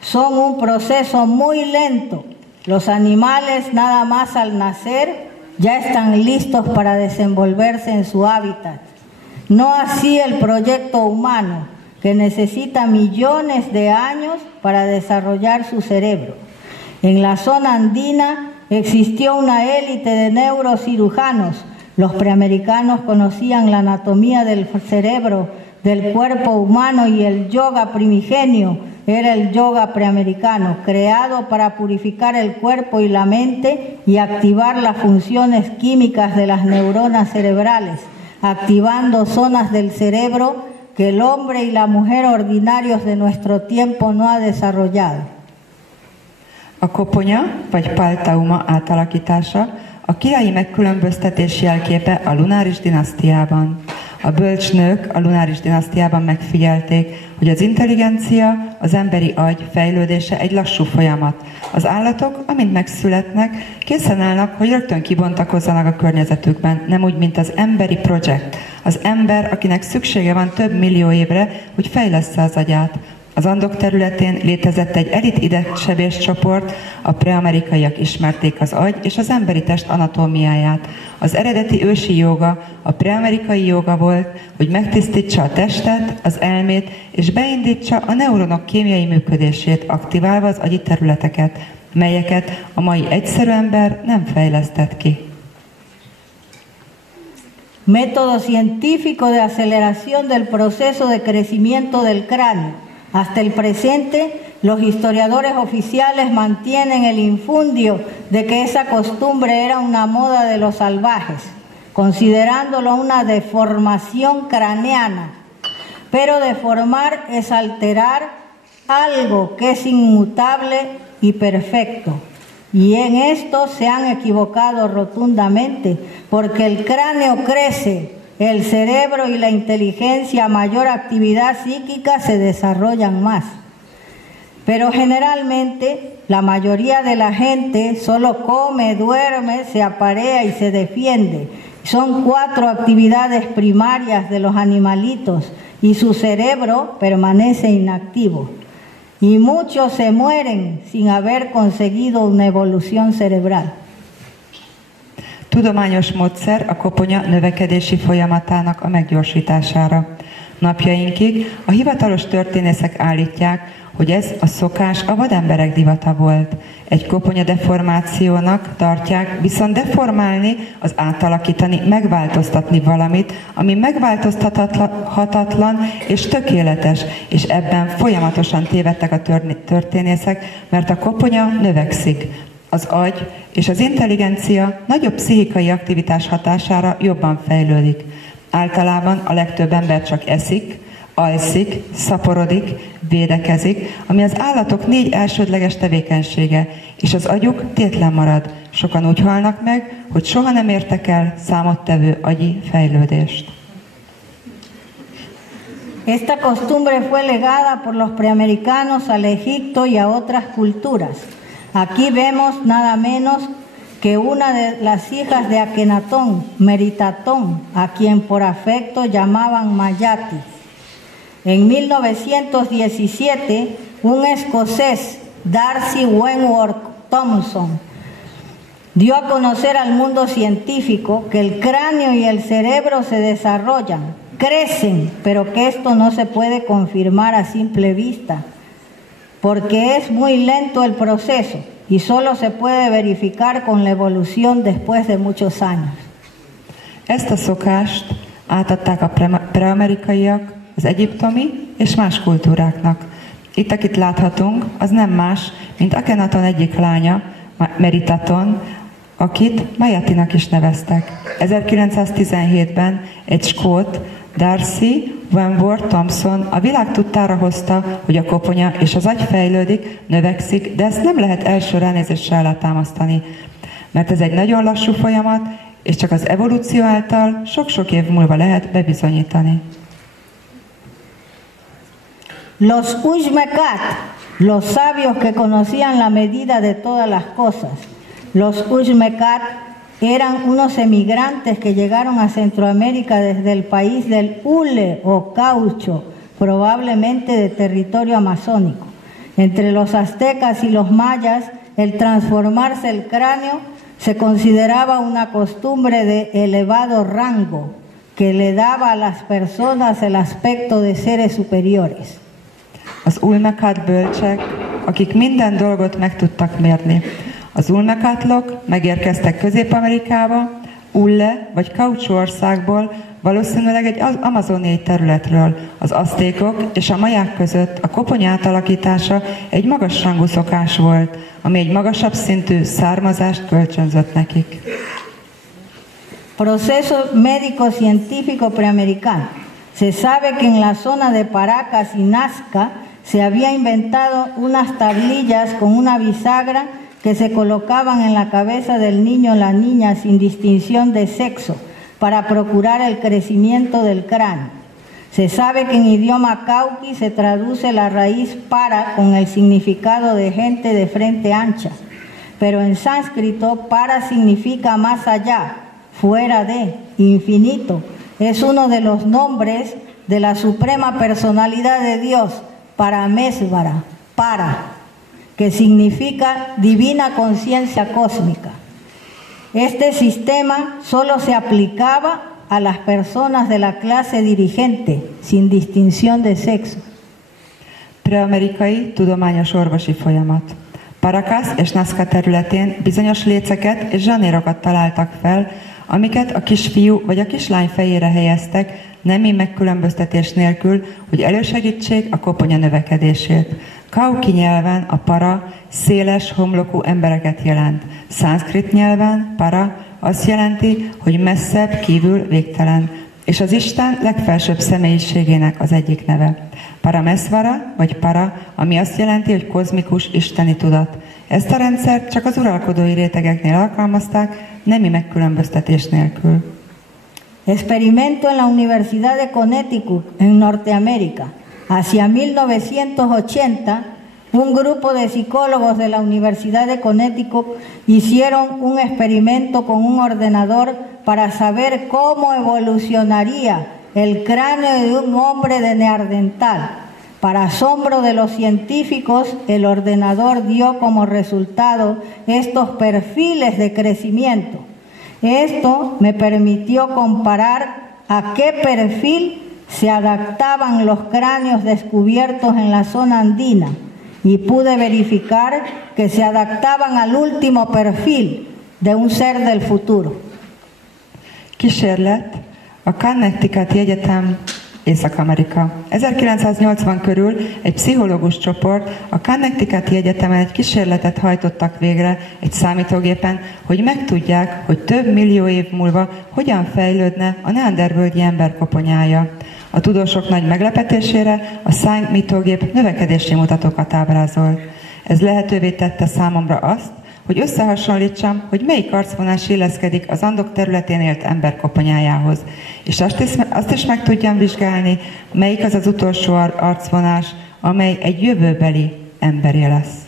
son un proceso muy lento. Los animales nada más al nacer ya están listos para desenvolverse en su hábitat. No así el proyecto humano, que necesita millones de años para desarrollar su cerebro. En la zona andina existió una élite de neurocirujanos. Los preamericanos conocían la anatomía del cerebro, del cuerpo humano, y el yoga primigenio era el yoga preamericano, creado para purificar el cuerpo y la mente y activar las funciones químicas de las neuronas cerebrales, activando zonas del cerebro que el hombre y la mujer ordinarios de nuestro tiempo no ha desarrollado. A koponya, vagy paltauma átalakítása a királyi megkülönböztetés jelképe a lunáris dinasztiában. A bölcsnők a lunáris dinasztiában megfigyelték, hogy az intelligencia, az emberi agy fejlődése egy lassú folyamat. Az állatok, amint megszületnek, készen állnak, hogy rögtön kibontakozzanak a környezetükben, nem úgy, mint az emberi projekt. Az ember, akinek szüksége van több millió évre, hogy fejlessze az agyát. Az Andok területén létezett egy elit idegsebészcsoport, a preamerikaiak ismerték az agy és az emberi test anatómiáját. Az eredeti ősi jóga, a preamerikai jóga volt, hogy megtisztítsa a testet, az elmét, és beindítsa a neuronok kémiai működését, aktiválva az agyi területeket, melyeket a mai egyszerű ember nem fejlesztett ki. Método científico de aceleración del proceso de crecimiento del cráneo. Hasta el presente, los historiadores oficiales mantienen el infundio de que esa costumbre era una moda de los salvajes, considerándolo una deformación craneana. Pero deformar es alterar algo que es inmutable y perfecto. Y en esto se han equivocado rotundamente, porque el cráneo crece, el cerebro y la inteligencia, a mayor actividad psíquica, se desarrollan más. Pero generalmente la mayoría de la gente solo come, duerme, se aparea y se defiende. Son 4 actividades primarias de los animalitos y su cerebro permanece inactivo. Y muchos se mueren sin haber conseguido una evolución cerebral. Tudományos módszer a koponya növekedési folyamatának a meggyorsítására. Napjainkig a hivatalos történészek állítják, hogy ez a szokás a vademberek divata volt. Egy koponya deformációnak tartják, viszont deformálni az átalakítani, megváltoztatni valamit, ami megváltoztathatatlan és tökéletes, és ebben folyamatosan tévedtek a történészek, mert a koponya növekszik. Az agy és az intelligencia nagyobb pszichikai aktivitás hatására jobban fejlődik. Általában a legtöbb ember csak eszik, alszik, szaporodik, védekezik, ami az állatok 4 elsődleges tevékenysége, és az agyuk tétlen marad. Sokan úgy halnak meg, hogy soha nem értek el számottevő agyi fejlődést. Esta costumbre fue legada por los preamericanos al Egipto y a otras culturas. Aquí vemos nada menos que una de las hijas de Akenatón, Meritatón, a quien por afecto llamaban Mayati. En 1917, un escocés, Darcy Wentworth Thompson, dio a conocer al mundo científico que el cráneo y el cerebro se desarrollan, crecen, pero que esto no se puede confirmar a simple vista, porque es muy lento el proceso y solo se puede verificar con la evolución después de muchos años. Ezt a szokást átadták a preamerikaiak az egyiptomi és más kultúráknak. Itt, akit láthatunk, az nem más, mint Akenaton egyik lánya, Meritaton, akit Mayatinak is neveztek. 1917-ben egy skót, Darcy Wentworth Thompson a világ tudtára hozta, hogy a koponya és az agy fejlődik, növekszik, de ezt nem lehet első ránézéssel alátámasztani, mert ez egy nagyon lassú folyamat, és csak az evolúció által sok-sok év múlva lehet bebizonyítani. Los Uxmecat, los sabios que conocían la medida de todas las cosas. Los Uxmecat eran unos emigrantes que llegaron a Centroamérica desde el país del hule o caucho, probablemente de territorio amazónico. Entre los aztecas y los mayas, el transformarse el cráneo se consideraba una costumbre de elevado rango que le daba a las personas el aspecto de seres superiores. Az Ulmekat bölcsek, akik minden dolgot meg tudtak mérni. Az Ulmekatlok megérkeztek Közép-Amerikába, Ulle vagy Kaucsó országból, valószínűleg egy amazoniai területről. Az aztékok és a maják között a koponya átalakítása egy magasrangú szokás volt, ami egy magasabb szintű származást kölcsönzött nekik. Proceso médico-científico preamericano. Se sabe que en la zona de Paracas y Nazca se había inventado unas tablillas con una bisagra que se colocaban en la cabeza del niño o la niña sin distinción de sexo, para procurar el crecimiento del cráneo. Se sabe que en idioma cauqui se traduce la raíz para con el significado de gente de frente ancha, pero en sánscrito para significa más allá, fuera de, infinito. Es uno de los nombres de la suprema personalidad de Dios, Paramesvara, para, que significa divina conciencia cósmica. Este sistema solo se aplicaba a las personas de la clase dirigente, sin distinción de sexo. Preamerikai tudományos orvosi folyamat. Paracas és Nazca területén bizonyos léceket és zsanérokat találtak fel, amiket a kisfiú vagy a kislány fejére helyeztek, nemi megkülönböztetés nélkül, hogy elősegítsék a koponya növekedését. Kauki nyelven a para széles homlokú embereket jelent. Szanszkrit nyelven para azt jelenti, hogy messzebb, kívül, végtelen, és az Isten legfelsőbb személyiségének az egyik neve. Paramesvara, vagy para, ami azt jelenti, hogy kozmikus isteni tudat. Ezt a rendszert csak az uralkodói rétegeknél alkalmazták, nemi megkülönböztetés nélkül. Experimento en la Universidad de Connecticut, en Norteamérica. Hacia 1980, un grupo de psicólogos de la Universidad de Connecticut hicieron un experimento con un ordenador para saber cómo evolucionaría el cráneo de un hombre de Neandertal. Para asombro de los científicos, el ordenador dio como resultado estos perfiles de crecimiento. Esto me permitió comparar a qué perfil se adaptaban los cráneos descubiertos en la zona andina y pude verificar que se adaptaban al último perfil de un ser del futuro. Kísérlet a Connecticut Egyetem, Észak-Amerika. 1980 körül egy pszichológus csoport a Connecticuti Egyetemen egy kísérletet hajtottak végre egy számítógépen, hogy megtudják, hogy több millió év múlva hogyan fejlődne a neandervölgyi ember koponyája. A tudósok nagy meglepetésére a számítógép növekedési mutatókat ábrázol. Ez lehetővé tette számomra azt, hogy összehasonlítsam, hogy melyik arcvonás illeszkedik az Andok területén élt ember koponyájához. És azt is meg tudjam vizsgálni, melyik az az utolsó arcvonás, amely egy jövőbeli emberé lesz.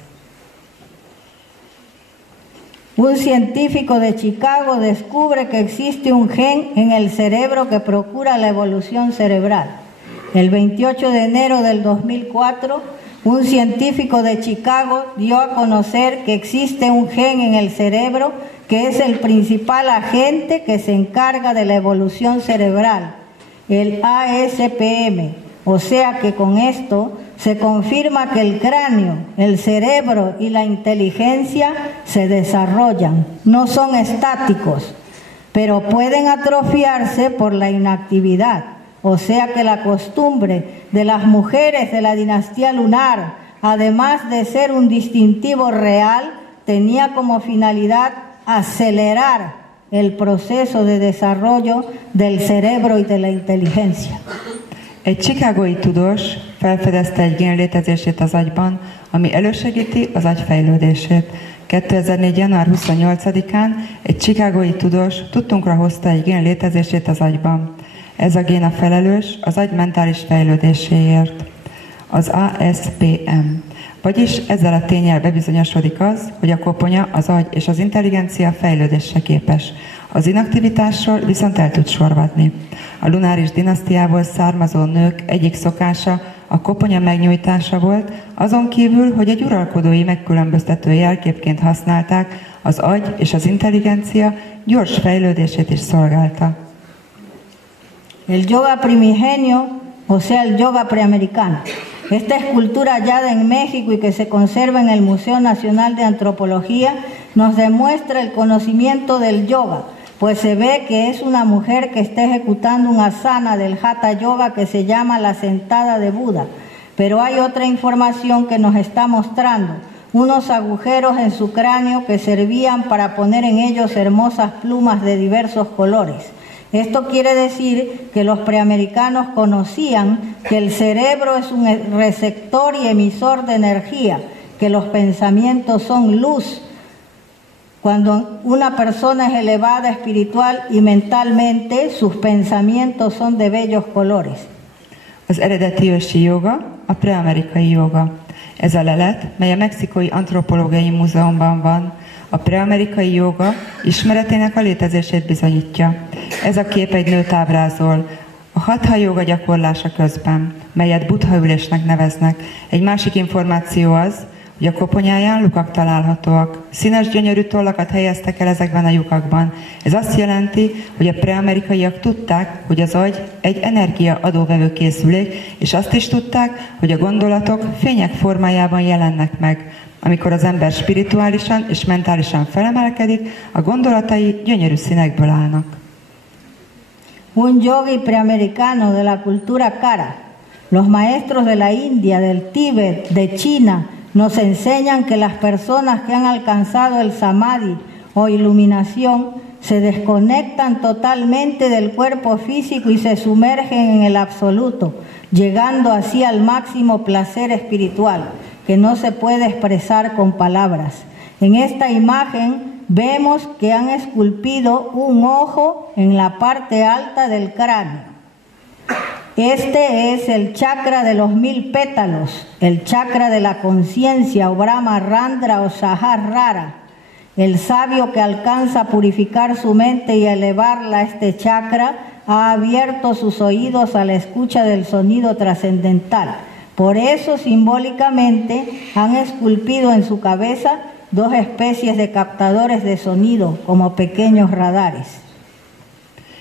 Un científico de Chicago descubre que existe un gen en el cerebro que procura la evolución cerebral. El 28 de enero del 2004, un científico de Chicago dio a conocer que existe un gen en el cerebro que es el principal agente que se encarga de la evolución cerebral, el ASPM. O sea que con esto se confirma que el cráneo, el cerebro y la inteligencia se desarrollan, no son estáticos, pero pueden atrofiarse por la inactividad. O sea que la costumbre de las mujeres de la dinastía lunar, además de ser un distintivo real, tenía como finalidad acelerar el proceso de desarrollo del cerebro y de la inteligencia. Egy chicagói tudós felfedezte egy gén létezését az agyban, ami elősegíti az agy fejlődését. 2004. január 28-án egy chicagói tudós tudtunkra hozta egy gén létezését az agyban. Ez a gén a felelős az agy mentális fejlődéséért, az ASPM. Vagyis ezzel a ténnyel bebizonyosodik az, hogy a koponya, az agy és az intelligencia fejlődésre képes. Az inaktivitásról viszont el tud sorvadni. A lunáris dinasztiából származó nők egyik szokása a koponya megnyújtása volt, azon kívül, hogy egy uralkodói megkülönböztető jelképként használták, az agy és az intelligencia gyors fejlődését is szolgálta. El yoga primigenio, o sea el yoga preamericano. Esta escultura hallada en México y que se conserva en el Museo Nacional de Antropología nos demuestra el conocimiento del yoga, pues se ve que es una mujer que está ejecutando una asana del Hatha Yoga que se llama la sentada de Buda. Pero hay otra información que nos está mostrando, unos agujeros en su cráneo que servían para poner en ellos hermosas plumas de diversos colores. Esto quiere decir que los preamericanos conocían que el cerebro es un receptor y emisor de energía, que los pensamientos son luz. Cuando una persona es elevada espiritual y mentalmente, sus pensamientos son de bellos colores. Az eredeti ősi joga a preamerikai joga. Ez a lelet, mely a Mexikói Antropológiai Múzeumban van, a preamerikai joga ismeretének a létezését bizonyítja. Ez a kép egy nőt ábrázol, a hatha joga gyakorlása közben, melyet buddha ülésnek neveznek. Egy másik információ az, hogy a koponyáján lukak találhatóak. Színes gyönyörű tollakat helyeztek el ezekben a lyukakban. Ez azt jelenti, hogy a preamerikaiak tudták, hogy az agy egy energia adóvevő készülék, és azt is tudták, hogy a gondolatok fények formájában jelennek meg. Amikor az ember spirituálisan és mentálisan felemelkedik, a gondolatai gyönyörű színekből állnak. Un yogi preamericano de la cultura Kara, los maestros de la India, del Tíbet, de China, nos enseñan que las personas que han alcanzado el samadhi o iluminación se desconectan totalmente del cuerpo físico y se sumergen en el absoluto, llegando así al máximo placer espiritual, que no se puede expresar con palabras. En esta imagen vemos que han esculpido un ojo en la parte alta del cráneo. Este es el chakra de los 1000 pétalos, el chakra de la conciencia o Brahma Randra o Sahasrara. El sabio que alcanza a purificar su mente y a elevarla a este chakra ha abierto sus oídos a la escucha del sonido trascendental. Por eso simbólicamente han esculpido en su cabeza 2 especies de captadores de sonido como pequeños radares.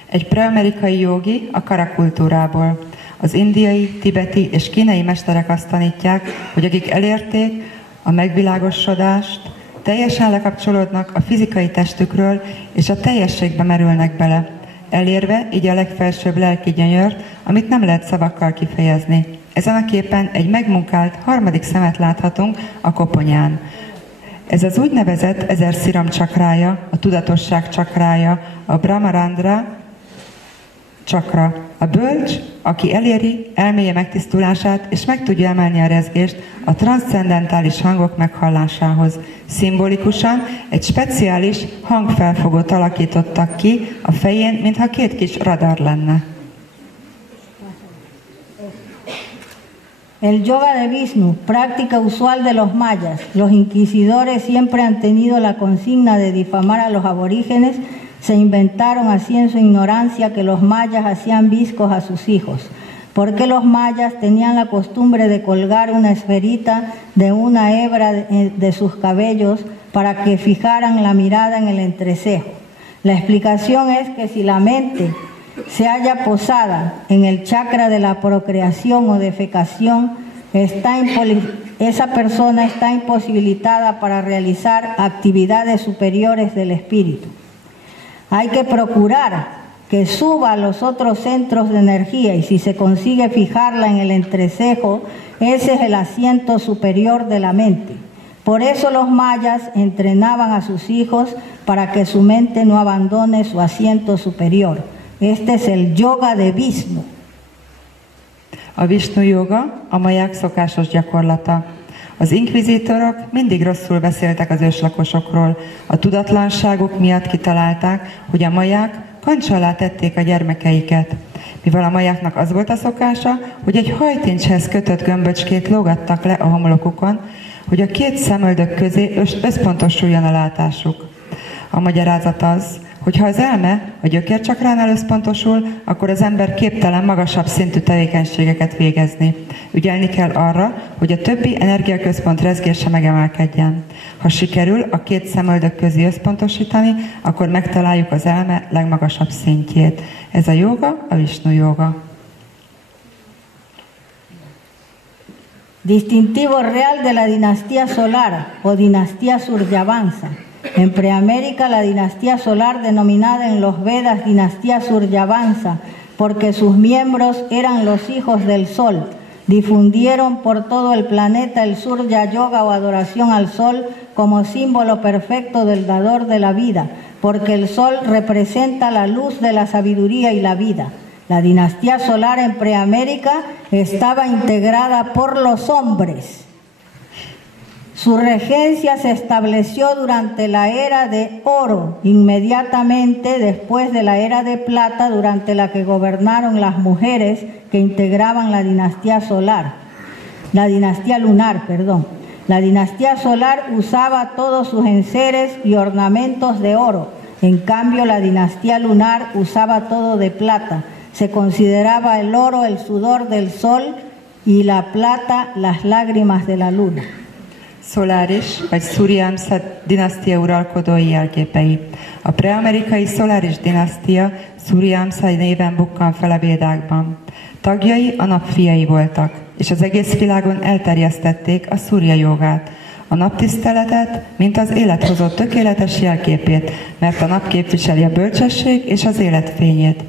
Egy preamerikai jogi a Kara kultúrából. Az indiai, tibeti és kínai mesterek azt tanítják, hogy akik elérték a megvilágosodást, teljesen lekapcsolódnak a fizikai testükről, és a teljességbe merülnek bele, elérve így a legfelsőbb lelki gyönyört, amit nem lehet szavakkal kifejezni. Ezen a képen egy megmunkált harmadik szemet láthatunk a koponyán. Ez az úgynevezett 1000 sziram csakrája, a tudatosság csakrája, a Brahmarandra csakra. A bölcs, aki eléri elméje megtisztulását, és meg tudja emelni a rezgést a transzcendentális hangok meghallásához. Szimbolikusan egy speciális hangfelfogót alakítottak ki a fején, mintha 2 kis radar lenne. El yoga de Vishnu, práctica usual de los mayas. Los inquisidores siempre han tenido la consigna de difamar a los aborígenes. Se inventaron así en su ignorancia que los mayas hacían viscos a sus hijos, porque los mayas tenían la costumbre de colgar una esferita de una hebra de sus cabellos para que fijaran la mirada en el entrecejo. La explicación es que si la mente se halla posada en el chakra de la procreación o defecación, esa persona está imposibilitada para realizar actividades superiores del espíritu. Hay que procurar que suba a los otros centros de energía y si se consigue fijarla en el entrecejo, ese es el asiento superior de la mente. Por eso los mayas entrenaban a sus hijos para que su mente no abandone su asiento superior. Este es el yoga de Vishnu. A Vishnu joga a maják szokásos gyakorlata. Az inkvizítorok mindig rosszul beszéltek az őslakosokról. A tudatlanságuk miatt kitalálták, hogy a maják kancs alá tették a gyermekeiket. Mivel a majáknak az volt a szokása, hogy egy hajtincshez kötött gömböcskét lógattak le a homlokukon, hogy a 2 szemöldök közé összpontosuljon a látásuk. A magyarázat az, hogy ha az elme a gyökércsakránál összpontosul, akkor az ember képtelen magasabb szintű tevékenységeket végezni. Ügyelni kell arra, hogy a többi energiaközpont rezgése megemelkedjen. Ha sikerül a 2 szemöldök közé összpontosítani, akkor megtaláljuk az elme legmagasabb szintjét. Ez a jóga, a Vishnu jóga. Distintivo real de la dinastía solar o dinastía Suryavansa. En Preamérica, la dinastía solar, denominada en los Vedas dinastía Suryavansa, porque sus miembros eran los hijos del sol, difundieron por todo el planeta el Surya Yoga o adoración al sol como símbolo perfecto del dador de la vida, porque el sol representa la luz de la sabiduría y la vida. La dinastía solar en Preamérica estaba integrada por los hombres. Su regencia se estableció durante la era de oro, inmediatamente después de la era de plata, durante la que gobernaron las mujeres que integraban la dinastía lunar. La dinastía solar usaba todos sus enseres y ornamentos de oro. En cambio, la dinastía lunar usaba todo de plata. Se consideraba el oro el sudor del sol y la plata las lágrimas de la luna. Solaris vagy Szuriamsza dinasztia uralkodói jelképei. A preamerikai Solaris dinasztia Szuriamsza néven bukkan fel a Védákban. Tagjai a napfiai voltak, és az egész világon elterjesztették a Szurja jogát, a naptiszteletet, mint az élethozó tökéletes jelképét, mert a nap képviseli a bölcsesség és az élet fényét.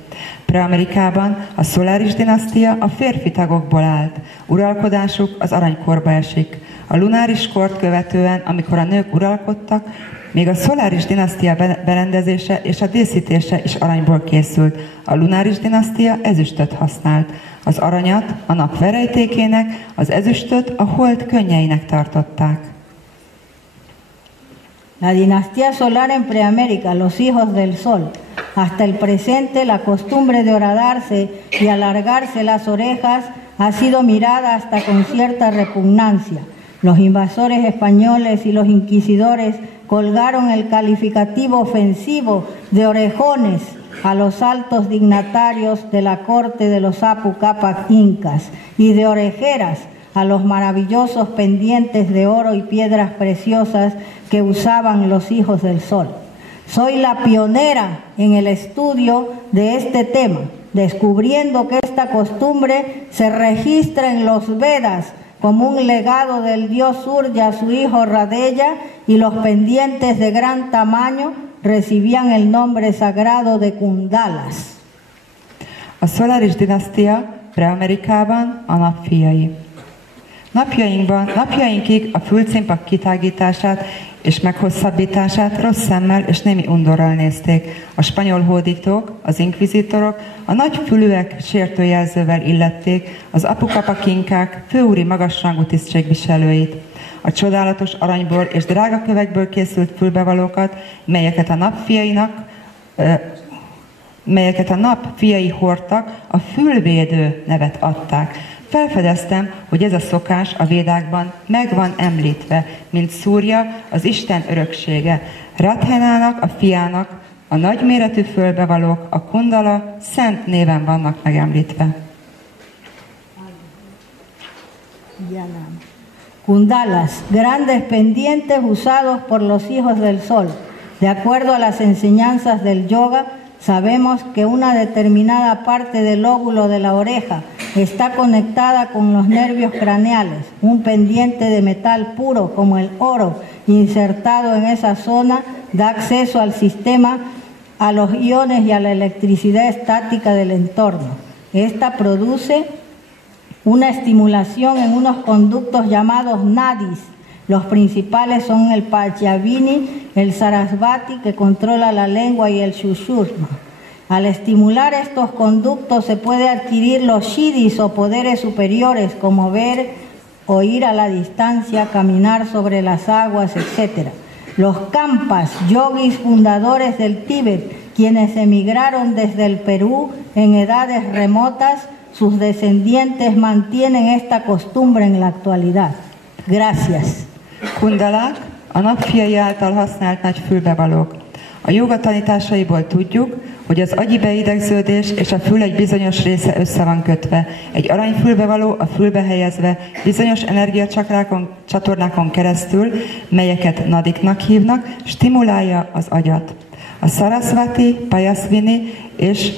Preamerikában a Solaris dinasztia a férfi tagokból állt, uralkodásuk az aranykorba esik. A lunáris kort követően, amikor a nők uralkodtak, még a Solaris dinasztia berendezése és a díszítése is aranyból készült. A lunáris dinasztia ezüstöt használt. Az aranyat a nap verejtékének, az ezüstöt a hold könnyeinek tartották. La dinastía solar en Preamérica, los hijos del sol. Hasta el presente, la costumbre de horadarse y alargarse las orejas ha sido mirada hasta con cierta repugnancia. Los invasores españoles y los inquisidores colgaron el calificativo ofensivo de orejones a los altos dignatarios de la corte de los Apu Capac incas y de orejeras a los maravillosos pendientes de oro y piedras preciosas que usaban los hijos del sol. Soy la pionera en el estudio de este tema, descubriendo que esta costumbre se registra en los Vedas como un legado del dios Surya a su hijo Radeya, y los pendientes de gran tamaño recibían el nombre sagrado de kundalas. A Solaris dinasztia Preamerikában a napfiai. Napjainkig a fülcímpak kitágítását és meghosszabbítását rossz szemmel és némi undorral nézték. A spanyol hódítók, az inkvizitorok a nagy fülűek sértőjelzővel illették az Apu Capac inkák főúri magasrangú tisztségviselőit. A csodálatos aranyból és drága kövekből készült fülbevalókat, melyeket a napfiai hordtak, a fülvédő nevet adták. Felfedeztem, hogy ez a szokás a Védákban meg van említve, mint Szúrja, az Isten öröksége. Radhenának, a fiának a nagyméretű fülbevalók, a kundala szent néven vannak megemlítve. Kundalas, grandes pendientes usados por los hijos del sol. De acuerdo a las enseñanzas del yoga, sabemos que una determinada parte del lóbulo de la oreja está conectada con los nervios craneales. Un pendiente de metal puro como el oro insertado en esa zona da acceso al sistema, a los iones y a la electricidad estática del entorno. Esta produce una estimulación en unos conductos llamados nadis. Los principales son el Pachavini, el Sarasvati, que controla la lengua, y el Shushurma. Al estimular estos conductos se puede adquirir los Siddhis o poderes superiores, como ver, oír a la distancia, caminar sobre las aguas, etc. Los Kampas, yogis fundadores del Tíbet, quienes emigraron desde el Perú en edades remotas, sus descendientes mantienen esta costumbre en la actualidad. Gracias. Kundalák a napfiai által használt nagy fülbevalók. A jóga tanításaiból tudjuk, hogy az agyi beidegződés és a fül egy bizonyos része össze van kötve. Egy aranyfülbevaló a fülbe helyezve bizonyos energiacsatornákon keresztül, melyeket nadiknak hívnak, stimulálja az agyat. A Sarasvati, Payasvini és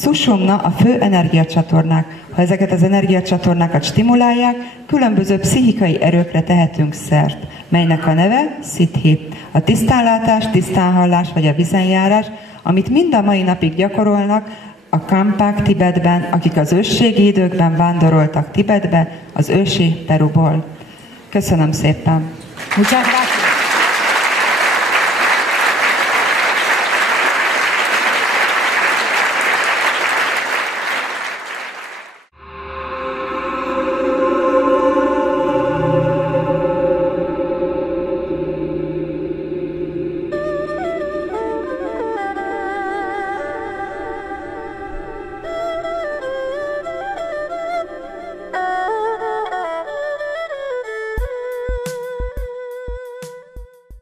Sushumna a fő energiacsatornák. Ha ezeket az energiacsatornákat stimulálják, különböző pszichikai erőkre tehetünk szert, melynek a neve Siddhi. A tisztánlátás, tisztánhallás vagy a vizenjárás, amit mind a mai napig gyakorolnak a Kampák Tibetben, akik az ősségi időkben vándoroltak Tibetbe, az ősi Peruból. Köszönöm szépen! Muchas gracias.